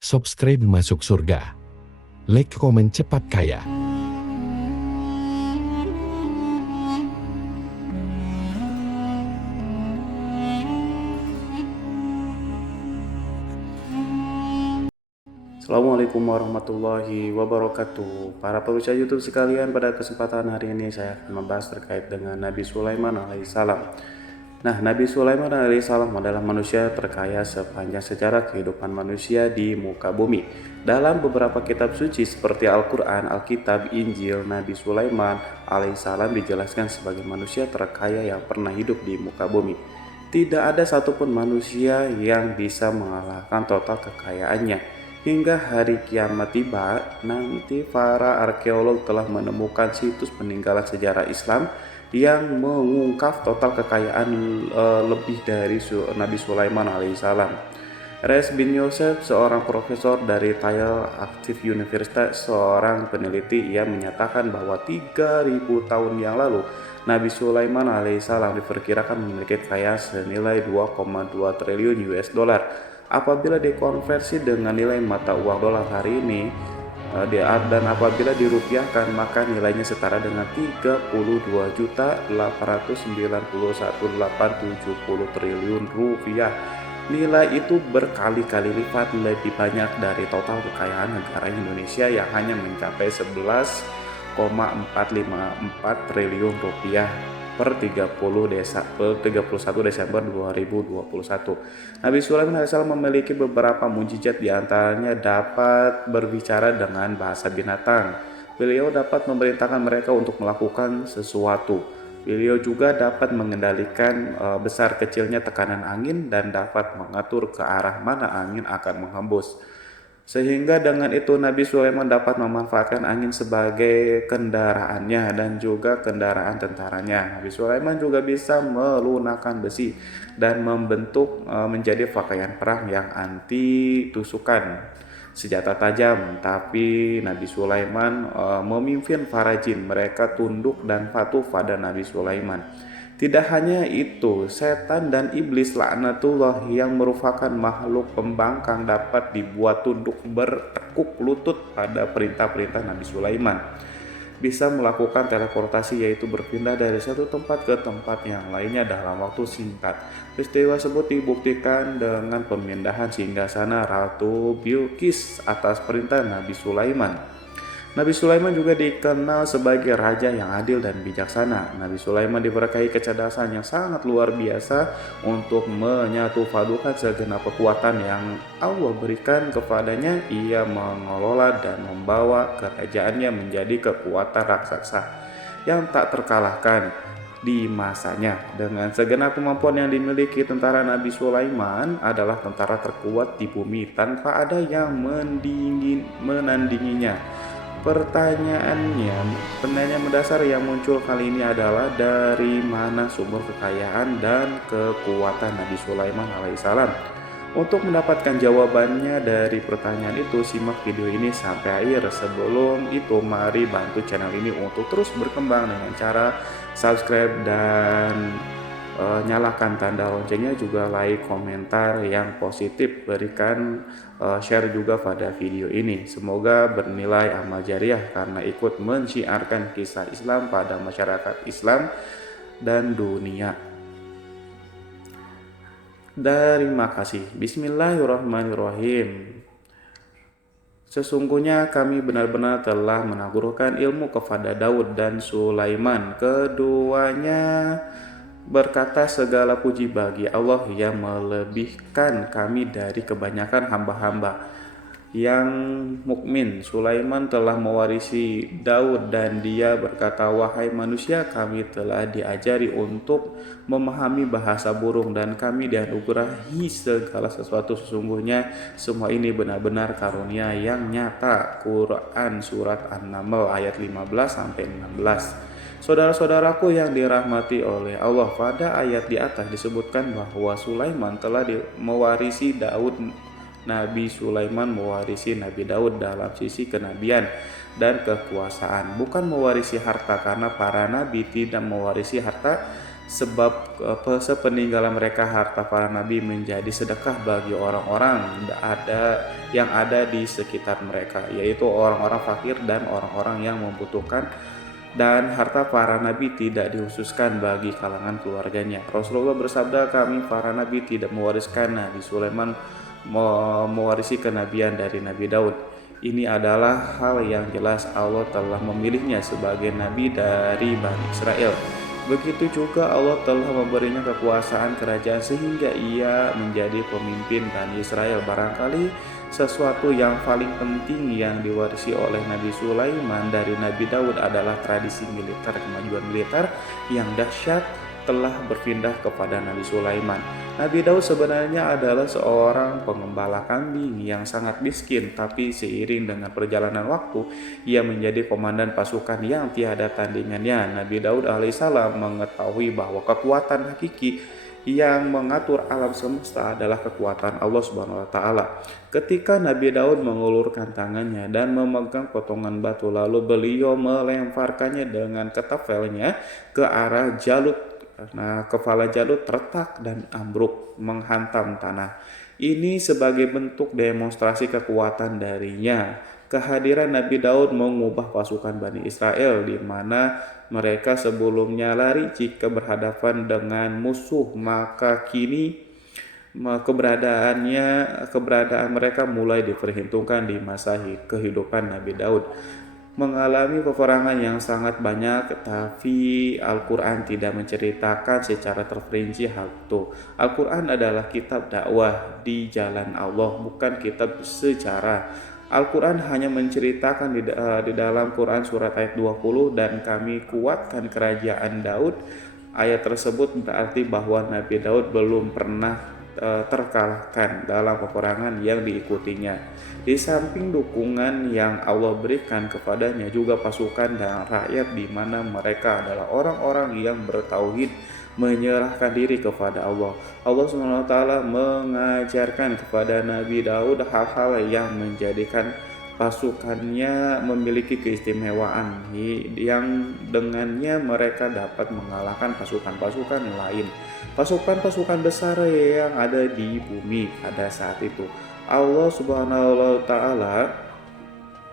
Subscribe masuk surga. Like, komen cepat kaya. Assalamualaikum warahmatullahi wabarakatuh. Para pemirsa YouTube sekalian, pada kesempatan hari ini saya akan membahas terkait dengan Nabi Sulaiman alaihissalam. Nah, Nabi Sulaiman alaihissalam adalah manusia terkaya sepanjang sejarah kehidupan manusia di muka bumi. Dalam beberapa kitab suci seperti Al-Quran, Alkitab, Injil, Nabi Sulaiman alaihissalam dijelaskan sebagai manusia terkaya yang pernah hidup di muka bumi. Tidak ada satupun manusia yang bisa mengalahkan total kekayaannya. Hingga hari kiamat tiba, nanti para arkeolog telah menemukan situs peninggalan sejarah Islam yang mengungkap total kekayaan lebih dari Nabi Sulaiman alaihissalam. Reis bin Yosef, seorang profesor dari Tyre Active University, seorang peneliti, ia menyatakan bahwa 3000 tahun yang lalu Nabi Sulaiman alaihissalam diperkirakan memiliki kekayaan senilai 2,2 triliun US dollar. Apabila dikonversi dengan nilai mata uang dolar hari ini dan apabila dirupiahkan, maka nilainya setara dengan 32.891.870 triliun rupiah. Nilai itu berkali-kali lipat lebih banyak dari total kekayaan negara Indonesia yang hanya mencapai 11,454 triliun rupiah per 31 Desember 2021. Nabi Sulaiman AS memiliki beberapa mukjizat, diantaranya dapat berbicara dengan bahasa binatang. Beliau dapat memerintahkan mereka untuk melakukan sesuatu. Beliau juga dapat mengendalikan besar kecilnya tekanan angin dan dapat mengatur ke arah mana angin akan menghembus. Sehingga dengan itu Nabi Sulaiman dapat memanfaatkan angin sebagai kendaraannya dan juga kendaraan tentaranya. Nabi Sulaiman juga bisa melunakkan besi dan membentuk menjadi pakaian perang yang anti tusukan, senjata tajam. Tapi Nabi Sulaiman memimpin para jin, mereka tunduk dan patuh pada Nabi Sulaiman. Tidak hanya itu, setan dan iblis laknatullah yang merupakan makhluk pembangkang dapat dibuat tunduk bertekuk lutut pada perintah-perintah Nabi Sulaiman. Bisa melakukan teleportasi, yaitu berpindah dari satu tempat ke tempat yang lainnya dalam waktu singkat. Peristiwa tersebut dibuktikan dengan pemindahan singgasana Ratu Bilqis atas perintah Nabi Sulaiman. Nabi Sulaiman juga dikenal sebagai raja yang adil dan bijaksana. Nabi Sulaiman diberkahi kecerdasan yang sangat luar biasa untuk menyatupadukan segenap kekuatan yang Allah berikan kepadanya. Ia mengelola dan membawa kerajaannya menjadi kekuatan raksasa yang tak terkalahkan di masanya. Dengan segenap kemampuan yang dimiliki, tentara Nabi Sulaiman adalah tentara terkuat di bumi tanpa ada yang menandinginya. Pertanyaan mendasar yang muncul kali ini adalah dari mana sumber kekayaan dan kekuatan Nabi Sulaiman alaihissalam? Untuk mendapatkan jawabannya dari pertanyaan itu, simak video ini sampai akhir. Sebelum itu, mari bantu channel ini untuk terus berkembang dengan cara subscribe dan nyalakan tanda loncengnya, juga like, komentar yang positif, berikan share juga pada video ini. Semoga bernilai amal jariah karena ikut mensiarkan kisah Islam pada masyarakat Islam dan dunia. Terima kasih. Bismillahirrahmanirrahim. Sesungguhnya kami benar-benar telah menaburkan ilmu kepada Daud dan Sulaiman. Keduanya berkata, segala puji bagi Allah yang melebihkan kami dari kebanyakan hamba-hamba yang mukmin. Sulaiman telah mewarisi Daud dan dia berkata, wahai manusia, kami telah diajari untuk memahami bahasa burung dan kami dianugerahi segala sesuatu. Sesungguhnya semua ini benar-benar karunia yang nyata. Quran Surat An-Naml ayat 15-16. Saudara-saudaraku yang dirahmati oleh Allah, pada ayat di atas disebutkan bahwa Sulaiman telah mewarisi Daud. Nabi Sulaiman mewarisi Nabi Daud dalam sisi kenabian dan kekuasaan, bukan mewarisi harta, karena para nabi tidak mewarisi harta sebab sepeninggalan mereka harta para nabi menjadi sedekah bagi orang-orang yang ada di sekitar mereka, yaitu orang-orang fakir dan orang-orang yang membutuhkan, dan harta para nabi tidak dikhususkan bagi kalangan keluarganya. Rasulullah bersabda, kami para nabi tidak mewariskan Nabi Sulaiman mewarisi kenabian dari Nabi Daud. Ini adalah hal yang jelas Allah telah memilihnya sebagai nabi dari Bani Israel. Begitu juga Allah telah memberinya kekuasaan kerajaan sehingga ia menjadi pemimpin Bani Israel. Barangkali sesuatu yang paling penting yang diwarisi oleh Nabi Sulaiman dari Nabi Daud adalah tradisi militer. Kemajuan militer yang dahsyat telah berpindah kepada Nabi Sulaiman. Nabi Daud sebenarnya adalah seorang pengembala kambing yang sangat miskin, tapi seiring dengan perjalanan waktu, ia menjadi komandan pasukan yang tiada tandingannya. Nabi Daud alaihissalam mengetahui bahwa kekuatan hakiki yang mengatur alam semesta adalah kekuatan Allah Subhanahu wa taala. Ketika Nabi Daud mengulurkan tangannya dan memegang potongan batu, lalu beliau melemparkannya dengan ketapelnya ke arah Jalut. Nah, kepala Jalut retak dan ambruk menghantam tanah. Ini sebagai bentuk demonstrasi kekuatan darinya. Kehadiran Nabi Daud mengubah pasukan Bani Israel di mana mereka sebelumnya lari jika berhadapan dengan musuh, maka kini keberadaan mereka mulai diperhitungkan di masa kehidupan Nabi Daud. Mengalami peperangan yang sangat banyak, tapi Al-Quran tidak menceritakan secara terperinci hal itu. Al-Quran adalah kitab dakwah di jalan Allah, bukan kitab sejarah. Al-Quran hanya menceritakan di dalam Quran surat ayat 20, dan kami kuatkan kerajaan Daud. Ayat tersebut berarti bahwa Nabi Daud belum pernah terkalahkan dalam peperangan yang diikutinya. Di samping dukungan yang Allah berikan kepadanya, juga pasukan dan rakyat di mana mereka adalah orang-orang yang bertauhid, menyerahkan diri kepada Allah. Allah SWT mengajarkan kepada Nabi Daud hal-hal yang menjadikan pasukannya memiliki keistimewaan yang dengannya mereka dapat mengalahkan pasukan-pasukan lain, pasukan-pasukan besar yang ada di bumi pada saat itu. Allah Subhanahu wa taala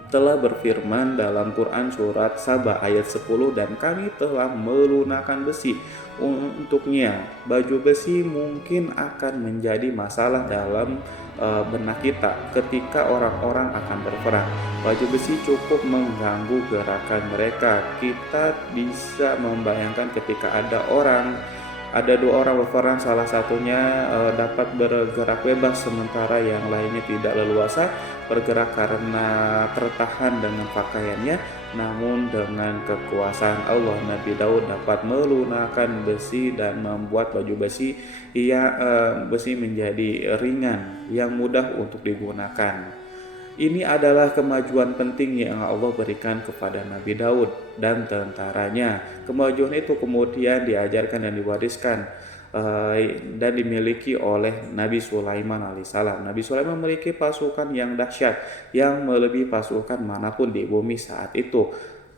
telah berfirman dalam Quran surat Saba ayat 10, dan kami telah melunakkan besi untuknya. Baju besi mungkin akan menjadi masalah dalam benak kita ketika orang-orang akan berperang. Baju besi cukup mengganggu gerakan mereka. Kita bisa membayangkan ketika ada dua orang berperang, salah satunya dapat bergerak bebas sementara yang lainnya tidak leluasa bergerak karena tertahan dengan pakaiannya. Namun dengan kekuasaan Allah, Nabi Daud dapat melunakkan besi dan membuat baju besi menjadi ringan yang mudah untuk digunakan. Ini adalah kemajuan penting yang Allah berikan kepada Nabi Daud dan tentaranya. Kemajuan itu kemudian diajarkan dan diwariskan dan dimiliki oleh Nabi Sulaiman alaihissalam. Nabi Sulaiman memiliki pasukan yang dahsyat yang melebihi pasukan manapun di bumi saat itu,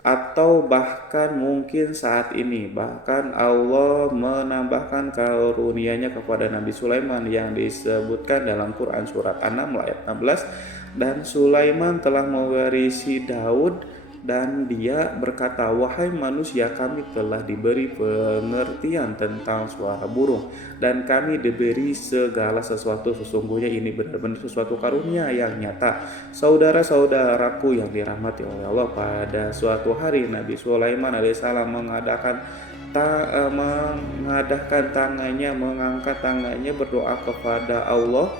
atau bahkan mungkin saat ini. Bahkan Allah menambahkan karunia-Nya kepada Nabi Sulaiman yang disebutkan dalam Quran surat An-Naml ayat 16. Dan Sulaiman telah mewarisi Daud, dan dia berkata, wahai manusia, kami telah diberi pengertian tentang suara burung, dan kami diberi segala sesuatu. Sesungguhnya ini benar-benar sesuatu karunia yang nyata. Saudara-saudaraku yang dirahmati oleh Allah, pada suatu hari Nabi Sulaiman alaihissalam mengangkat tangannya berdoa kepada Allah.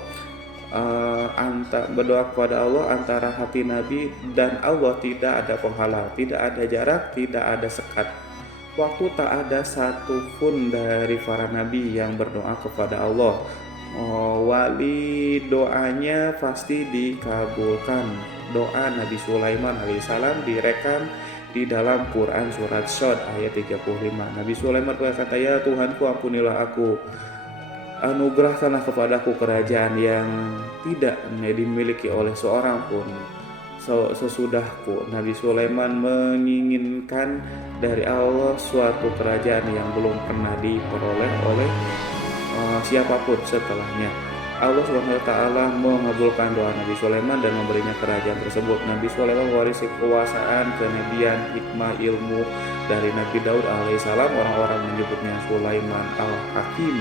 Berdoa kepada Allah antara hati Nabi dan Allah tidak ada penghalang, tidak ada jarak, tidak ada sekat. Waktu tak ada satu pun dari para nabi yang berdoa kepada Allah. Wali doanya pasti dikabulkan. Doa Nabi Sulaiman alaihissalam direkam di dalam Quran surat Shad ayat 35. Nabi Sulaiman berkata, ya Tuhanku, ampunilah aku, anugerahkanlah kepadaku kerajaan yang tidak dimiliki oleh seorang pun, Sesudahku, Nabi Sulaiman menginginkan dari Allah suatu kerajaan yang belum pernah diperoleh oleh siapapun setelahnya. Allah Subhanahu wa taala mengabulkan doa Nabi Sulaiman dan memberinya kerajaan tersebut. Nabi Sulaiman mewarisi kekuasaan, kenabian, hikmah, ilmu dari Nabi Daud alaihissalam. Orang-orang menyebutnya Sulaiman al-Hakim,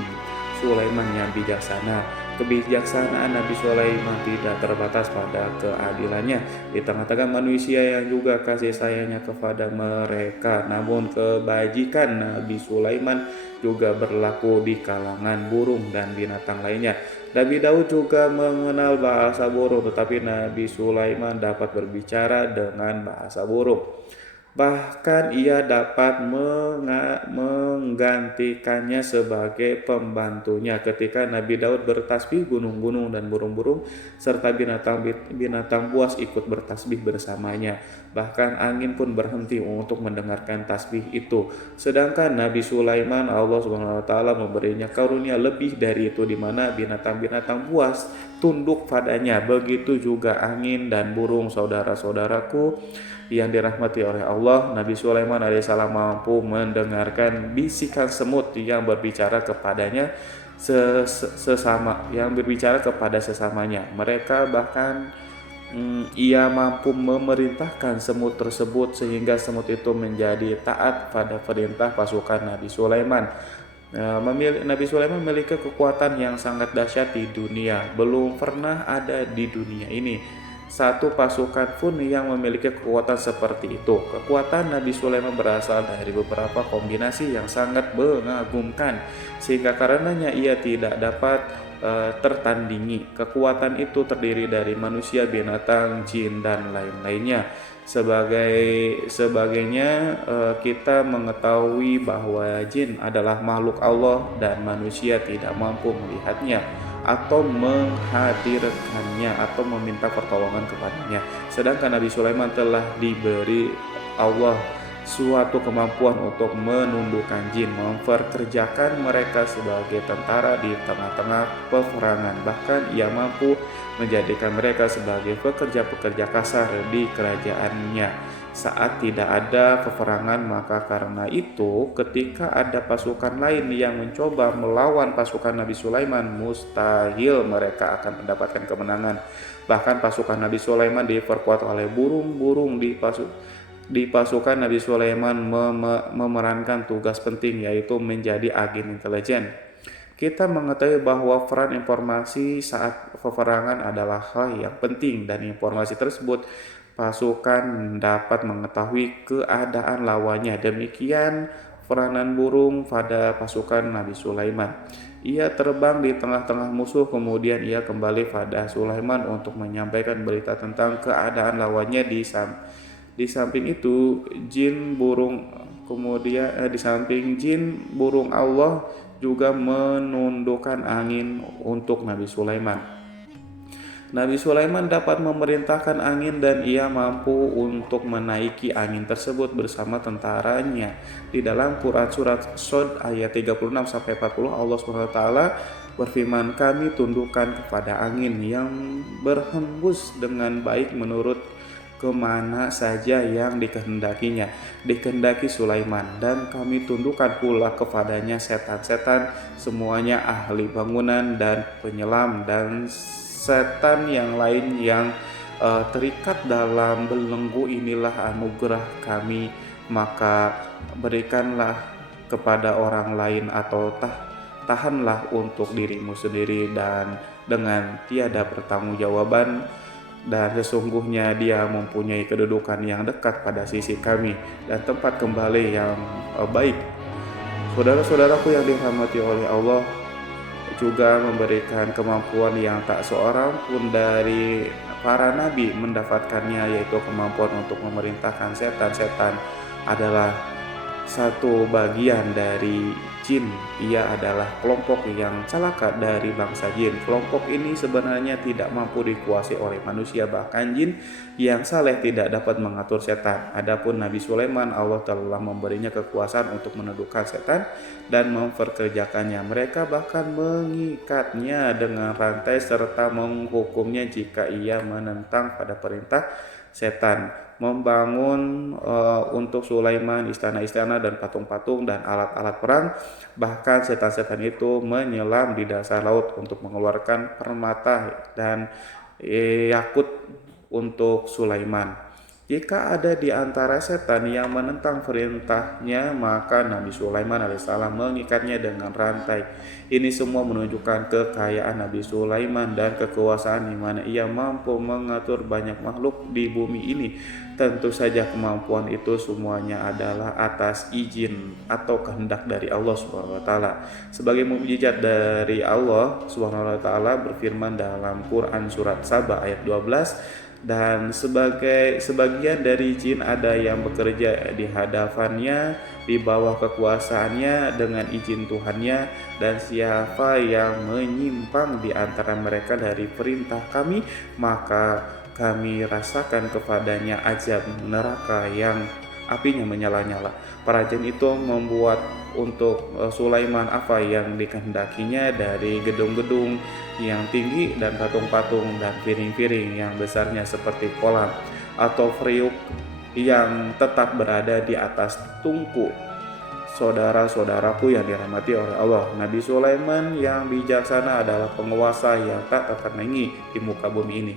Sulaiman yang bijaksana. Kebijaksanaan Nabi Sulaiman tidak terbatas pada keadilannya di tengah-tengah manusia yang juga kasih sayangnya kepada mereka. Namun kebajikan Nabi Sulaiman juga berlaku di kalangan burung dan binatang lainnya. Nabi Daud juga mengenal bahasa burung, tetapi Nabi Sulaiman dapat berbicara dengan bahasa burung. Bahkan ia dapat menggantikannya sebagai pembantunya ketika Nabi Daud bertasbih, gunung-gunung dan burung-burung serta binatang buas ikut bertasbih bersamanya. Bahkan angin pun berhenti untuk mendengarkan tasbih itu. Sedangkan Nabi Sulaiman, Allah Subhanahu wa taala memberinya karunia lebih dari itu, di mana binatang-binatang buas tunduk padanya. Begitu juga angin dan burung. Saudara-saudaraku yang dirahmati oleh Allah, Nabi Sulaiman alaihissalam mampu mendengarkan bisikan semut yang berbicara kepadanya kepada sesamanya. Mereka bahkan ia mampu memerintahkan semut tersebut sehingga semut itu menjadi taat pada perintah pasukan Nabi Sulaiman. Nabi Sulaiman memiliki kekuatan yang sangat dahsyat di dunia. Belum pernah ada di dunia ini satu pasukan pun yang memiliki kekuatan seperti itu. Kekuatan Nabi Sulaiman berasal dari beberapa kombinasi yang sangat mengagumkan, sehingga karenanya ia tidak dapat tertandingi. Kekuatan itu terdiri dari manusia, binatang, jin, dan lain-lainnya. Sebagainya kita mengetahui bahwa jin adalah makhluk Allah dan manusia tidak mampu melihatnya atau menghadirkannya atau meminta pertolongan kepadanya. Sedangkan Nabi Sulaiman telah diberi Allah suatu kemampuan untuk menundukkan jin, memperkerjakan mereka sebagai tentara di tengah-tengah peperangan. Bahkan ia mampu menjadikan mereka sebagai pekerja-pekerja kasar di kerajaannya saat tidak ada peperangan. Maka karena itu ketika ada pasukan lain yang mencoba melawan pasukan Nabi Sulaiman, mustahil mereka akan mendapatkan kemenangan. Bahkan pasukan Nabi Sulaiman diperkuat oleh burung-burung. Di pasukan Nabi Sulaiman memerankan tugas penting, yaitu menjadi agen intelijen. Kita mengetahui bahwa peran informasi saat peperangan adalah hal yang penting, dan informasi tersebut pasukan dapat mengetahui keadaan lawannya. Demikian peranan burung pada pasukan Nabi Sulaiman. Ia terbang di tengah-tengah musuh, kemudian ia kembali pada Sulaiman untuk menyampaikan berita tentang keadaan lawannya. Di samping itu, di samping jin, burung Allah juga menundukkan angin untuk Nabi Sulaiman. Nabi Sulaiman dapat memerintahkan angin dan ia mampu untuk menaiki angin tersebut bersama tentaranya. Di dalam Quran surat Shad ayat 36-40 Allah SWT berfirman, "Kami tundukkan kepada angin yang berhembus dengan baik menurut kemana saja yang dikehendaki Sulaiman, dan kami tundukkan pula kepadanya setan-setan, semuanya ahli bangunan dan penyelam, dan setan yang lain yang terikat dalam belenggu. Inilah anugerah kami, maka berikanlah kepada orang lain atau tahanlah untuk dirimu sendiri dan dengan tiada pertanggungjawaban, dan sesungguhnya dia mempunyai kedudukan yang dekat pada sisi kami dan tempat kembali yang baik." Saudara-saudaraku yang dirahmati oleh Allah juga memberikan kemampuan yang tak seorang pun dari para nabi mendapatkannya, yaitu kemampuan untuk memerintahkan setan. Setan adalah satu bagian dari jin. Ia adalah kelompok yang celaka dari bangsa jin. Kelompok ini sebenarnya tidak mampu dikuasai oleh manusia, bahkan jin yang saleh tidak dapat mengatur setan. Adapun Nabi Sulaiman, Allah telah memberinya kekuasaan untuk menundukkan setan dan memperkerjakannya. Mereka bahkan mengikatnya dengan rantai serta menghukumnya jika ia menentang pada perintah setan. Membangun untuk Sulaiman istana-istana dan patung-patung dan alat-alat perang. Bahkan setan-setan itu menyelam di dasar laut untuk mengeluarkan permata dan yakut untuk Sulaiman. Jika ada di antara setan yang menentang perintahnya, maka Nabi Sulaiman alaihissalam mengikatnya dengan rantai. Ini semua menunjukkan kekayaan Nabi Sulaiman dan kekuasaan di mana ia mampu mengatur banyak makhluk di bumi ini. Tentu saja kemampuan itu semuanya adalah atas izin atau kehendak dari Allah Subhanahu wa taala. Sebagai mukjizat dari Allah Subhanahu wa taala berfirman dalam Quran surat Saba ayat 12, dan sebagian dari jin ada yang bekerja di hadapannya di bawah kekuasaannya dengan izin Tuhannya, dan siapa yang menyimpang di antara mereka dari perintah kami, maka kami rasakan kepadanya azab neraka yang apinya menyala-nyala. Para jin itu membuat untuk Sulaiman apa yang dikehendakinya dari gedung-gedung yang tinggi dan patung-patung dan piring-piring yang besarnya seperti kolam atau periuk yang tetap berada di atas tungku. Saudara-saudaraku yang dirahmati oleh Allah, Nabi Sulaiman yang bijaksana adalah penguasa yang tak tertandingi di muka bumi ini.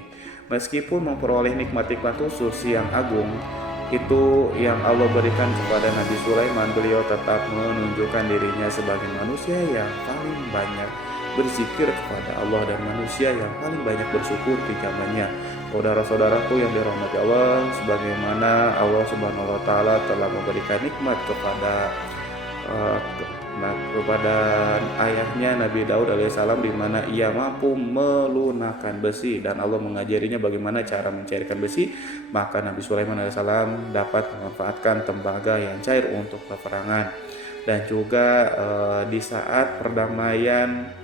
Meskipun memperoleh nikmat-nikmat khusus yang agung itu yang Allah berikan kepada Nabi Sulaiman, beliau tetap menunjukkan dirinya sebagai manusia yang paling banyak berzikir kepada Allah dan manusia yang paling banyak bersyukur di zamannya. Saudara-saudaraku yang dirahmati Allah, sebagaimana Allah Subhanahu wa taala telah memberikan nikmat kepada ayahnya Nabi Daud alaihissalam, di mana ia mampu melunakkan besi dan Allah mengajarinya bagaimana cara mencairkan besi, maka Nabi Sulaiman alaihissalam dapat memanfaatkan tembaga yang cair untuk peperangan. Dan juga di saat perdamaian,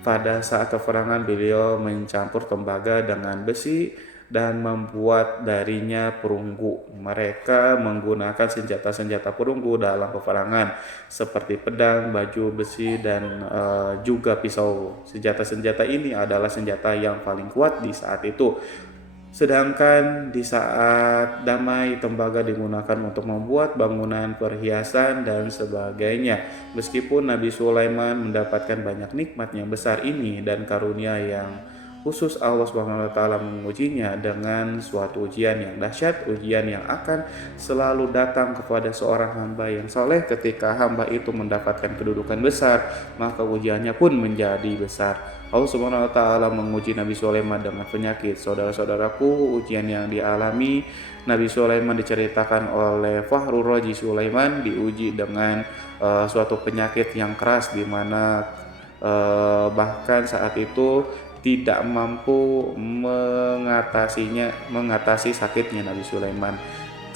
pada saat peperangan beliau mencampur tembaga dengan besi dan membuat darinya perunggu. Mereka menggunakan senjata-senjata perunggu dalam peperangan seperti pedang, baju besi, dan juga pisau. Senjata-senjata ini adalah senjata yang paling kuat di saat itu. Sedangkan di saat damai, tembaga digunakan untuk membuat bangunan, perhiasan, dan sebagainya. Meskipun Nabi Sulaiman mendapatkan banyak nikmat yang besar ini dan karunia yang khusus, Allah Subhanahu wa taala mengujinya dengan suatu ujian yang dahsyat, ujian yang akan selalu datang kepada seorang hamba yang soleh. Ketika hamba itu mendapatkan kedudukan besar, maka ujiannya pun menjadi besar. Allah Subhanahu wa taala menguji Nabi Sulaiman dengan penyakit. Saudara-saudaraku, ujian yang dialami Nabi Sulaiman diceritakan oleh Fakhrur Razi Sulaiman, diuji dengan suatu penyakit yang keras, di mana bahkan saat itu tidak mampu mengatasi sakitnya Nabi Sulaiman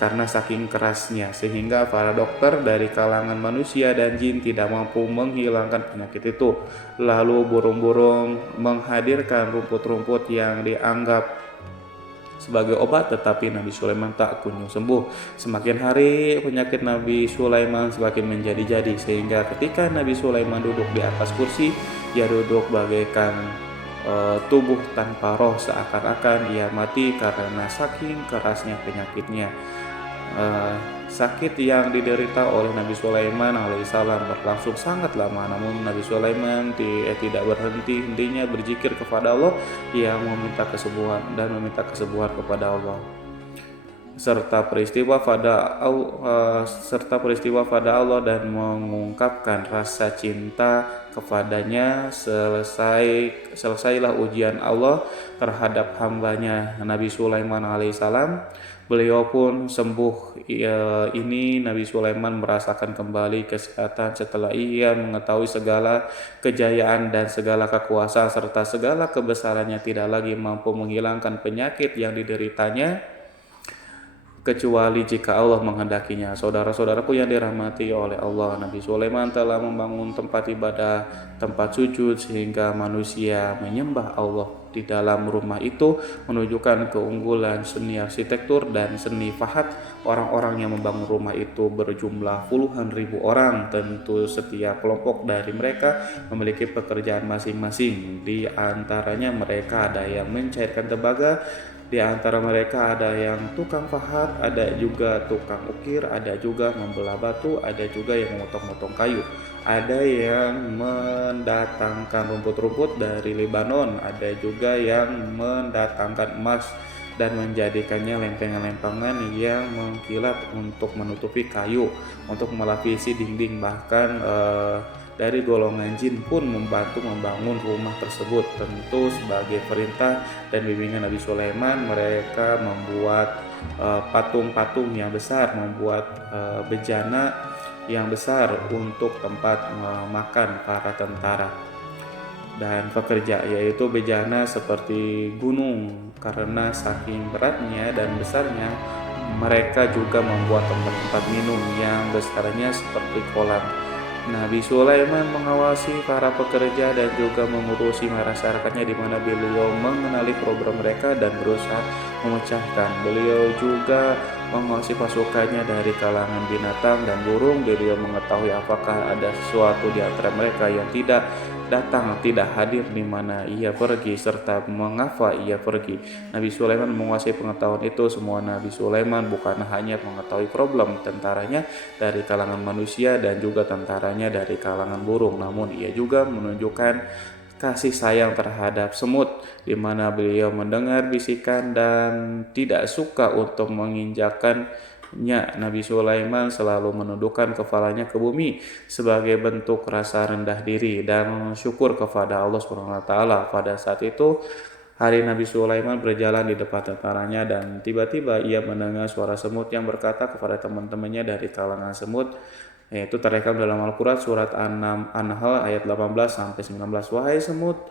karena saking kerasnya, sehingga para dokter dari kalangan manusia dan jin tidak mampu menghilangkan penyakit itu. Lalu burung-burung menghadirkan rumput-rumput yang dianggap sebagai obat, tetapi Nabi Sulaiman tak kunjung sembuh. Semakin hari penyakit Nabi Sulaiman semakin menjadi-jadi, sehingga ketika Nabi Sulaiman duduk di atas kursi, ia duduk bagaikan tubuh tanpa roh, seakan-akan ia mati karena saking kerasnya penyakitnya. Sakit yang diderita oleh Nabi Sulaiman alaihissalam berlangsung sangat lama, namun Nabi Sulaiman tidak berhenti-hentinya berzikir kepada Allah yang meminta kesembuhan kepada Allah, serta peristiwa pada Allah dan mengungkapkan rasa cinta kepadanya. Selesailah ujian Allah terhadap hambanya Nabi Sulaiman alaihissalam. Beliau pun sembuh. Ini Nabi Sulaiman merasakan kembali kesehatan setelah ia mengetahui segala kejayaan dan segala kekuasaan serta segala kebesarannya tidak lagi mampu menghilangkan penyakit yang dideritanya. kecuali jika Allah menghendakinya. Saudara-saudaraku yang dirahmati oleh Allah, Nabi Sulaiman telah membangun tempat ibadah, tempat sujud sehingga manusia menyembah Allah di dalam rumah itu, menunjukkan keunggulan seni arsitektur dan seni fahat. Orang-orang yang membangun rumah itu berjumlah puluhan ribu orang. Tentu setiap kelompok dari mereka memiliki pekerjaan masing-masing. Di antaranya mereka ada yang mencairkan tembaga, di antara mereka ada yang tukang pahat, ada juga tukang ukir, ada juga membelah batu, ada juga yang memotong-motong kayu, ada yang mendatangkan rumput-rumput dari Lebanon, ada juga yang mendatangkan emas dan menjadikannya lempengan-lempengan yang mengkilat untuk menutupi kayu, untuk melapisi dinding. Bahkan dari golongan jin pun membantu membangun rumah tersebut. Tentu sebagai perintah dan bimbingan Nabi Sulaiman, mereka membuat patung-patung yang besar, membuat bejana yang besar untuk tempat makan para tentara dan pekerja, yaitu bejana seperti gunung. Karena saking beratnya dan besarnya, mereka juga membuat tempat-tempat minum yang besarnya seperti kolam. Nabi Sulaiman mengawasi para pekerja dan juga mengurusi masyarakatnya, di mana beliau mengenali program mereka dan berusaha memecahkan. Beliau juga mengawasi pasukannya dari kalangan binatang dan burung. Beliau mengetahui apakah ada sesuatu di antara mereka yang tidak datang, tidak hadir, di mana ia pergi, serta mengapa ia pergi. Nabi Sulaiman menguasai pengetahuan itu. Semua Nabi Sulaiman bukan hanya mengetahui problem tentaranya dari kalangan manusia dan juga tentaranya dari kalangan burung, namun ia juga menunjukkan kasih sayang terhadap semut, di mana beliau mendengar bisikan dan tidak suka untuk menginjakkan. Nabi Sulaiman selalu menundukkan kepalanya ke bumi sebagai bentuk rasa rendah diri dan syukur kepada Allah Subhanahu wa taala. Pada saat itu, hari Nabi Sulaiman berjalan di depan tentaranya dan tiba-tiba ia mendengar suara semut yang berkata kepada teman-temannya dari kalangan semut, yaitu terrekam dalam Al-Quran surat An-Nahl ayat 18 sampai 19. Wahai semut,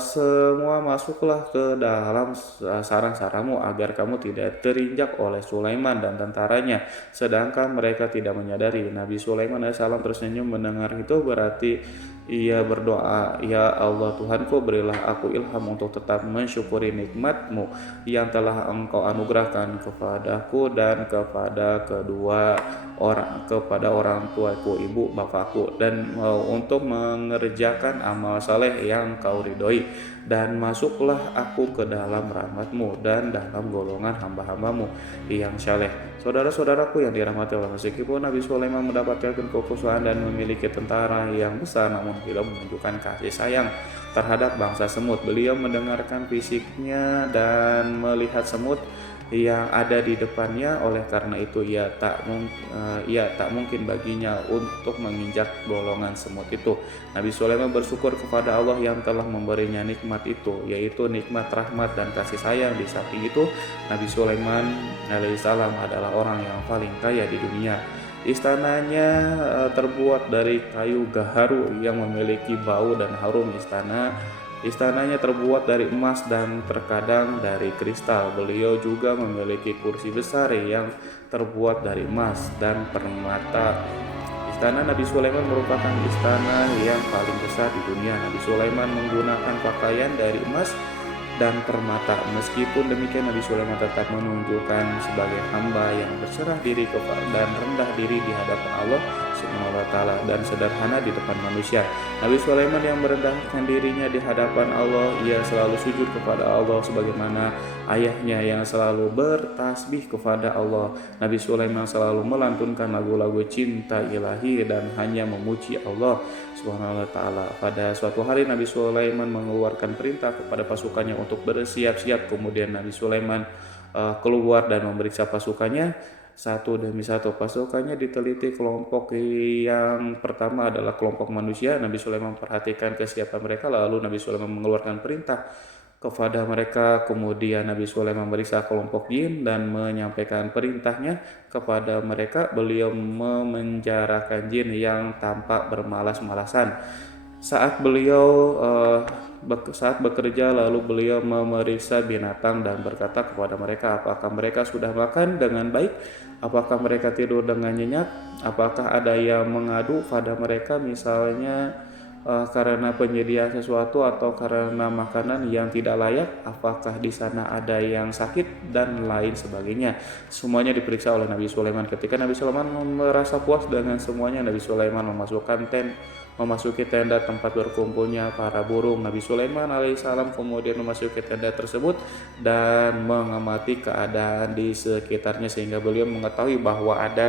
semua masuklah ke dalam sarang-sarangmu agar kamu tidak terinjak oleh Sulaiman dan tentaranya, sedangkan mereka tidak menyadari. Nabi Sulaiman alaihissalam tersenyum mendengar itu, berarti ia berdoa, ya Allah Tuhanku, berilah aku ilham untuk tetap mensyukuri nikmat-Mu yang telah Engkau anugerahkan kepadaku dan kepada orang tuaku, ibu bapakku, dan untuk mengerjakan amal saleh yang Kau ridhoi, dan masuklah aku ke dalam rahmat-Mu dan dalam golongan hamba-hamba-Mu yang saleh. Saudara-saudaraku yang dirahmati Allah, meskipun Nabi Sulaiman mendapatkan kekuasaan dan memiliki tentara yang besar, namun beliau menunjukkan kasih sayang terhadap bangsa semut. Beliau mendengarkan fisiknya dan melihat semut yang ada di depannya. Oleh karena itu ia tak mungkin baginya untuk menginjak golongan semut itu. Nabi Sulaiman bersyukur kepada Allah yang telah memberinya nikmat itu, yaitu nikmat rahmat dan kasih sayang. Di samping itu, Nabi Sulaiman alaihissalam adalah orang yang paling kaya di dunia. Istananya terbuat dari kayu gaharu yang memiliki bau dan harum. Istananya terbuat dari emas dan terkadang dari kristal. Beliau juga memiliki kursi besar yang terbuat dari emas dan permata. Istana Nabi Sulaiman merupakan istana yang paling besar di dunia. Nabi Sulaiman menggunakan pakaian dari emas dan permata. Meskipun demikian, Nabi Sulaiman tetap menunjukkan sebagai hamba yang berserah diri dan rendah diri di hadapan Allah Subhanahu wa taala dan sederhana di depan manusia. Nabi Sulaiman yang merendahkan dirinya di hadapan Allah, ia selalu sujud kepada Allah sebagaimana ayahnya yang selalu bertasbih kepada Allah. Nabi Sulaiman selalu melantunkan lagu-lagu cinta ilahi dan hanya memuji Allah Subhanahu wa taala. Pada suatu hari Nabi Sulaiman mengeluarkan perintah kepada pasukannya untuk bersiap-siap. Kemudian Nabi Sulaiman keluar dan memeriksa pasukannya satu demi satu. Pasukannya diteliti. Kelompok yang pertama adalah kelompok manusia. Nabi Sulaiman memperhatikan kesiapan mereka, lalu Nabi Sulaiman mengeluarkan perintah kepada mereka. Kemudian Nabi Sulaiman memeriksa kelompok jin dan menyampaikan perintahnya kepada mereka. Beliau memenjarakan jin yang tampak bermalas-malasan. Saat beliau saat bekerja lalu beliau memeriksa binatang dan berkata kepada mereka, apakah mereka sudah makan dengan baik? Apakah mereka tidur dengan nyenyak? Apakah ada yang mengadu pada mereka misalnya karena penyediaan sesuatu atau karena makanan yang tidak layak? Apakah di sana ada yang sakit dan lain sebagainya? Semuanya diperiksa oleh Nabi Sulaiman. Ketika Nabi Sulaiman merasa puas dengan semuanya, Nabi Sulaiman memasuki tenda tempat berkumpulnya para burung. Nabi Sulaiman alaihissalam kemudian memasuki tenda tersebut dan mengamati keadaan di sekitarnya sehingga beliau mengetahui bahwa ada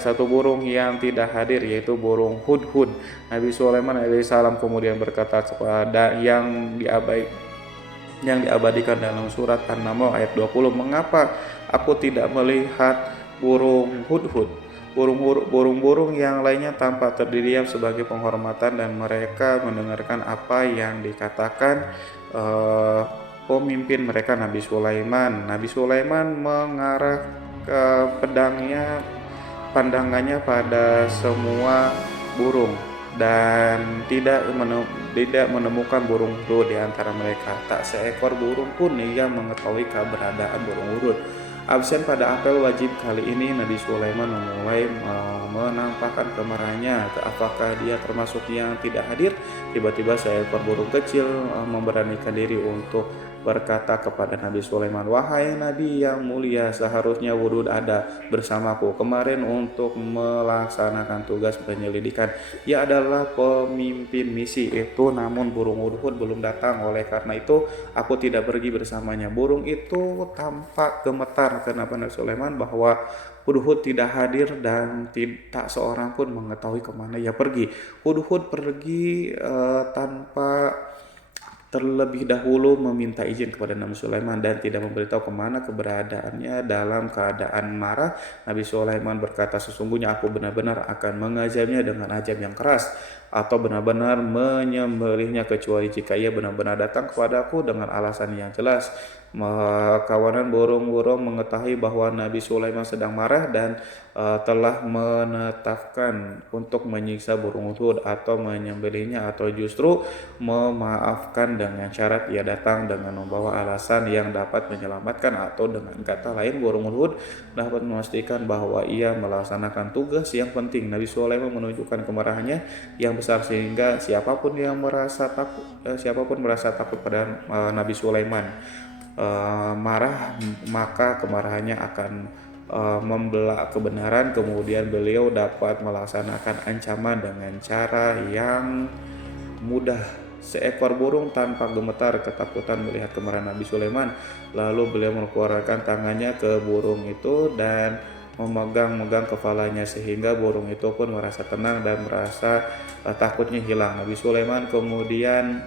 satu burung yang tidak hadir, yaitu burung hudhud. Nabi Sulaiman alaihissalam kemudian berkata kepada yang diabadikan dalam surat An-Naml ayat 20, mengapa aku tidak melihat burung hudhud? Burung-burung yang lainnya tampak terdiam sebagai penghormatan dan mereka mendengarkan apa yang dikatakan pemimpin mereka Nabi Sulaiman. Nabi Sulaiman mengarah ke pandangannya pada semua burung dan tidak menemukan burung hudhud di antara mereka. Tak seekor burung pun yang mengetahui keberadaan burung hudhud. Absen pada apel wajib kali ini, Nabi Sulaiman memulai menampakkan kemarahannya. Apakah dia termasuk yang tidak hadir? Tiba-tiba seekor burung kecil memberanikan diri untuk berkata kepada Nabi Sulaiman, wahai Nabi yang mulia, seharusnya hudhud ada bersamaku kemarin untuk melaksanakan tugas penyelidikan. Ia adalah pemimpin misi itu, namun burung hudhud belum datang. Oleh karena itu aku tidak pergi bersamanya. Burung itu tampak gemetar karena Nabi Sulaiman bahwa hudhud tidak hadir dan tak seorang pun mengetahui kemana ia pergi. Hudhud pergi tanpa terlebih dahulu meminta izin kepada Nabi Sulaiman dan tidak memberitahu kemana keberadaannya. Dalam keadaan marah, Nabi Sulaiman berkata, sesungguhnya aku benar-benar akan mengazabnya dengan azab yang keras atau benar-benar menyembelihnya kecuali jika ia benar-benar datang kepadaku dengan alasan yang jelas. Kawanan burung-burung mengetahui bahwa Nabi Sulaiman sedang marah dan telah menetapkan untuk menyiksa burung hudhud atau menyembelihnya atau justru memaafkan dengan syarat ia datang dengan membawa alasan yang dapat menyelamatkan, atau dengan kata lain burung hudhud dapat memastikan bahwa ia melaksanakan tugas yang penting. Nabi Sulaiman menunjukkan kemarahannya yang besar sehingga siapapun merasa takut pada Nabi Sulaiman marah, maka kemarahannya akan membelak kebenaran. Kemudian beliau dapat melaksanakan ancaman dengan cara yang mudah. Seekor burung tanpa gemetar ketakutan melihat kemarahan Nabi Sulaiman. Lalu beliau mengeluarkan tangannya ke burung itu dan memegang kepalanya sehingga burung itu pun merasa tenang dan merasa takutnya hilang. Nabi Sulaiman kemudian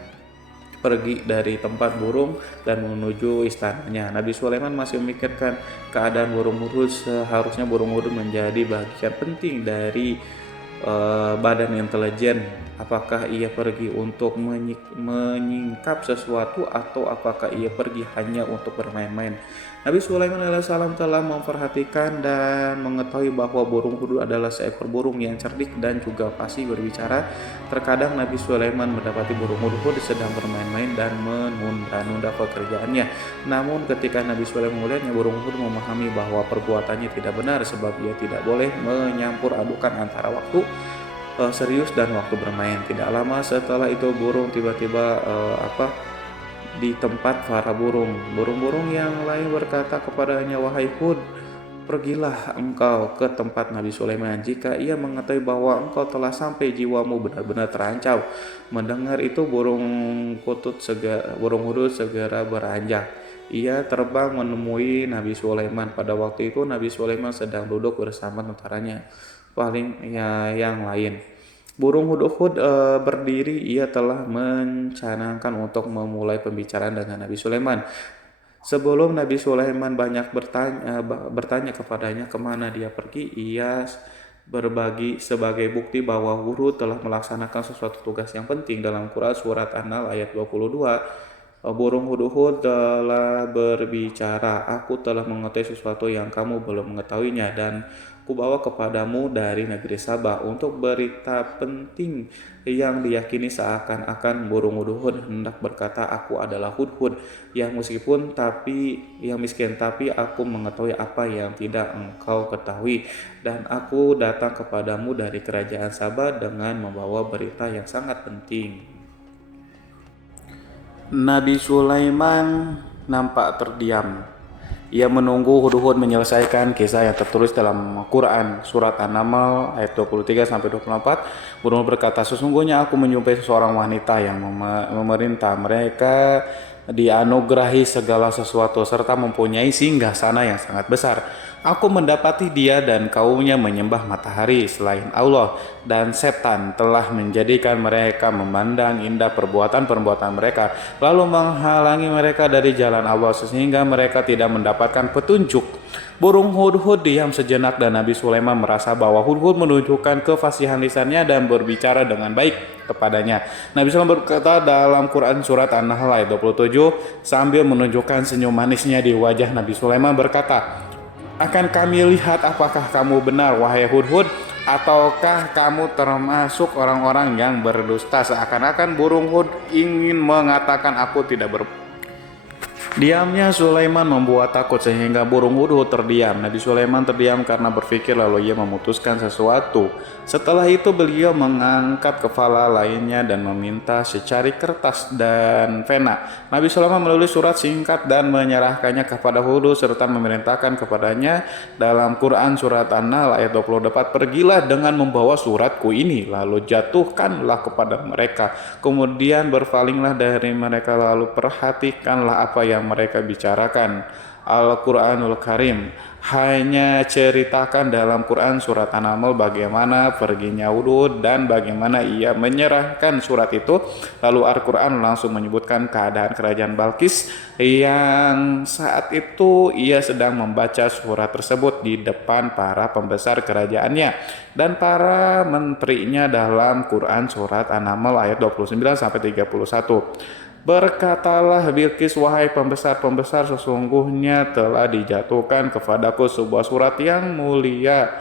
pergi dari tempat burung dan menuju istananya. Nabi Sulaiman masih memikirkan keadaan burung hudhud. Seharusnya burung hudhud menjadi bagian penting dari badan intelijen. Apakah ia pergi untuk menyingkap sesuatu atau apakah ia pergi hanya untuk bermain-main? Nabi Sulaiman alaihissalam telah memperhatikan dan mengetahui bahwa burung hudhud adalah seekor burung yang cerdik dan juga fasih berbicara. Terkadang Nabi Sulaiman mendapati burung hudhud sedang bermain-main dan menunda-nunda pekerjaannya. Namun ketika Nabi Sulaiman melihatnya, burung hudhud memahami bahwa perbuatannya tidak benar sebab ia tidak boleh menyampur adukan antara waktu serius dan waktu bermain. Tidak lama setelah itu burung tiba-tiba di tempat para burung-burung yang lain berkata kepadanya, wahai Hud, pergilah engkau ke tempat Nabi Sulaiman. Jika ia mengetahui bahwa engkau telah sampai, jiwamu benar-benar terancam. Mendengar itu burung hudhud segera beranjak. Ia terbang menemui Nabi Sulaiman. Pada waktu itu Nabi Sulaiman sedang duduk bersama tentaranya yang lain. Burung hudhud berdiri. Ia telah mencanangkan untuk memulai pembicaraan dengan Nabi Sulaiman. Sebelum Nabi Sulaiman banyak bertanya kepadanya kemana dia pergi, ia berbagi sebagai bukti bahwa hudhud telah melaksanakan sesuatu tugas yang penting. Dalam Quran surat An-Nahl ayat 22, Burung hudhud telah berbicara, aku telah mengetahui sesuatu yang kamu belum mengetahuinya, dan kubawa kepadamu dari negeri Sabah untuk berita penting yang diyakini seakan-akan burung hudhud hendak berkata, aku adalah hudhud yang yang miskin, tapi aku mengetahui apa yang tidak engkau ketahui, dan aku datang kepadamu dari kerajaan Sabah dengan membawa berita yang sangat penting. Nabi Sulaiman nampak terdiam. Ia menunggu hudhud menyelesaikan kisah yang tertulis dalam Quran surat An-Naml ayat 23 sampai 24. Hudhud berkata, sesungguhnya aku menjumpai seorang wanita yang memerintah mereka dianugerahi segala sesuatu serta mempunyai singgasana yang sangat besar. Aku mendapati dia dan kaumnya menyembah matahari selain Allah, dan setan telah menjadikan mereka memandang indah perbuatan-perbuatan mereka, lalu menghalangi mereka dari jalan Allah sehingga mereka tidak mendapatkan petunjuk. Burung hudhud diam sejenak dan Nabi Sulaiman merasa bahwa hudhud menunjukkan kefasihan lisannya dan berbicara dengan baik kepadanya. Nabi Sulaiman berkata dalam Quran surat An-Nahl ayat 27 sambil menunjukkan senyum manisnya di wajah Nabi Sulaiman berkata, akan kami lihat apakah kamu benar wahai hudhud, ataukah kamu termasuk orang-orang yang berdusta. Seakan-akan burung hud ingin mengatakan aku tidak Diamnya Sulaiman membuat takut sehingga burung hudhud terdiam. Nabi Sulaiman terdiam karena berpikir, lalu ia memutuskan sesuatu. Setelah itu beliau mengangkat kepala lainnya dan meminta secari kertas dan pena. Nabi Sulaiman menulis surat singkat dan menyerahkannya kepada hudhud serta memerintahkan kepadanya dalam Quran surat An-Nahl ayat 24, pergilah dengan membawa suratku ini, lalu jatuhkanlah kepada mereka, kemudian berpalinglah dari mereka, lalu perhatikanlah apa yang mereka bicarakan. Al-Quranul Karim hanya ceritakan dalam Quran surat An-Naml bagaimana perginya hudhud dan bagaimana ia menyerahkan surat itu. Lalu Al-Quran langsung menyebutkan keadaan kerajaan Balkis yang saat itu ia sedang membaca surat tersebut di depan para pembesar kerajaannya dan para menterinya dalam Quran surat An-Naml ayat 29 sampai 31. Berkatalah Bilqis, wahai pembesar-pembesar, sesungguhnya telah dijatuhkan kepadaku sebuah surat yang mulia.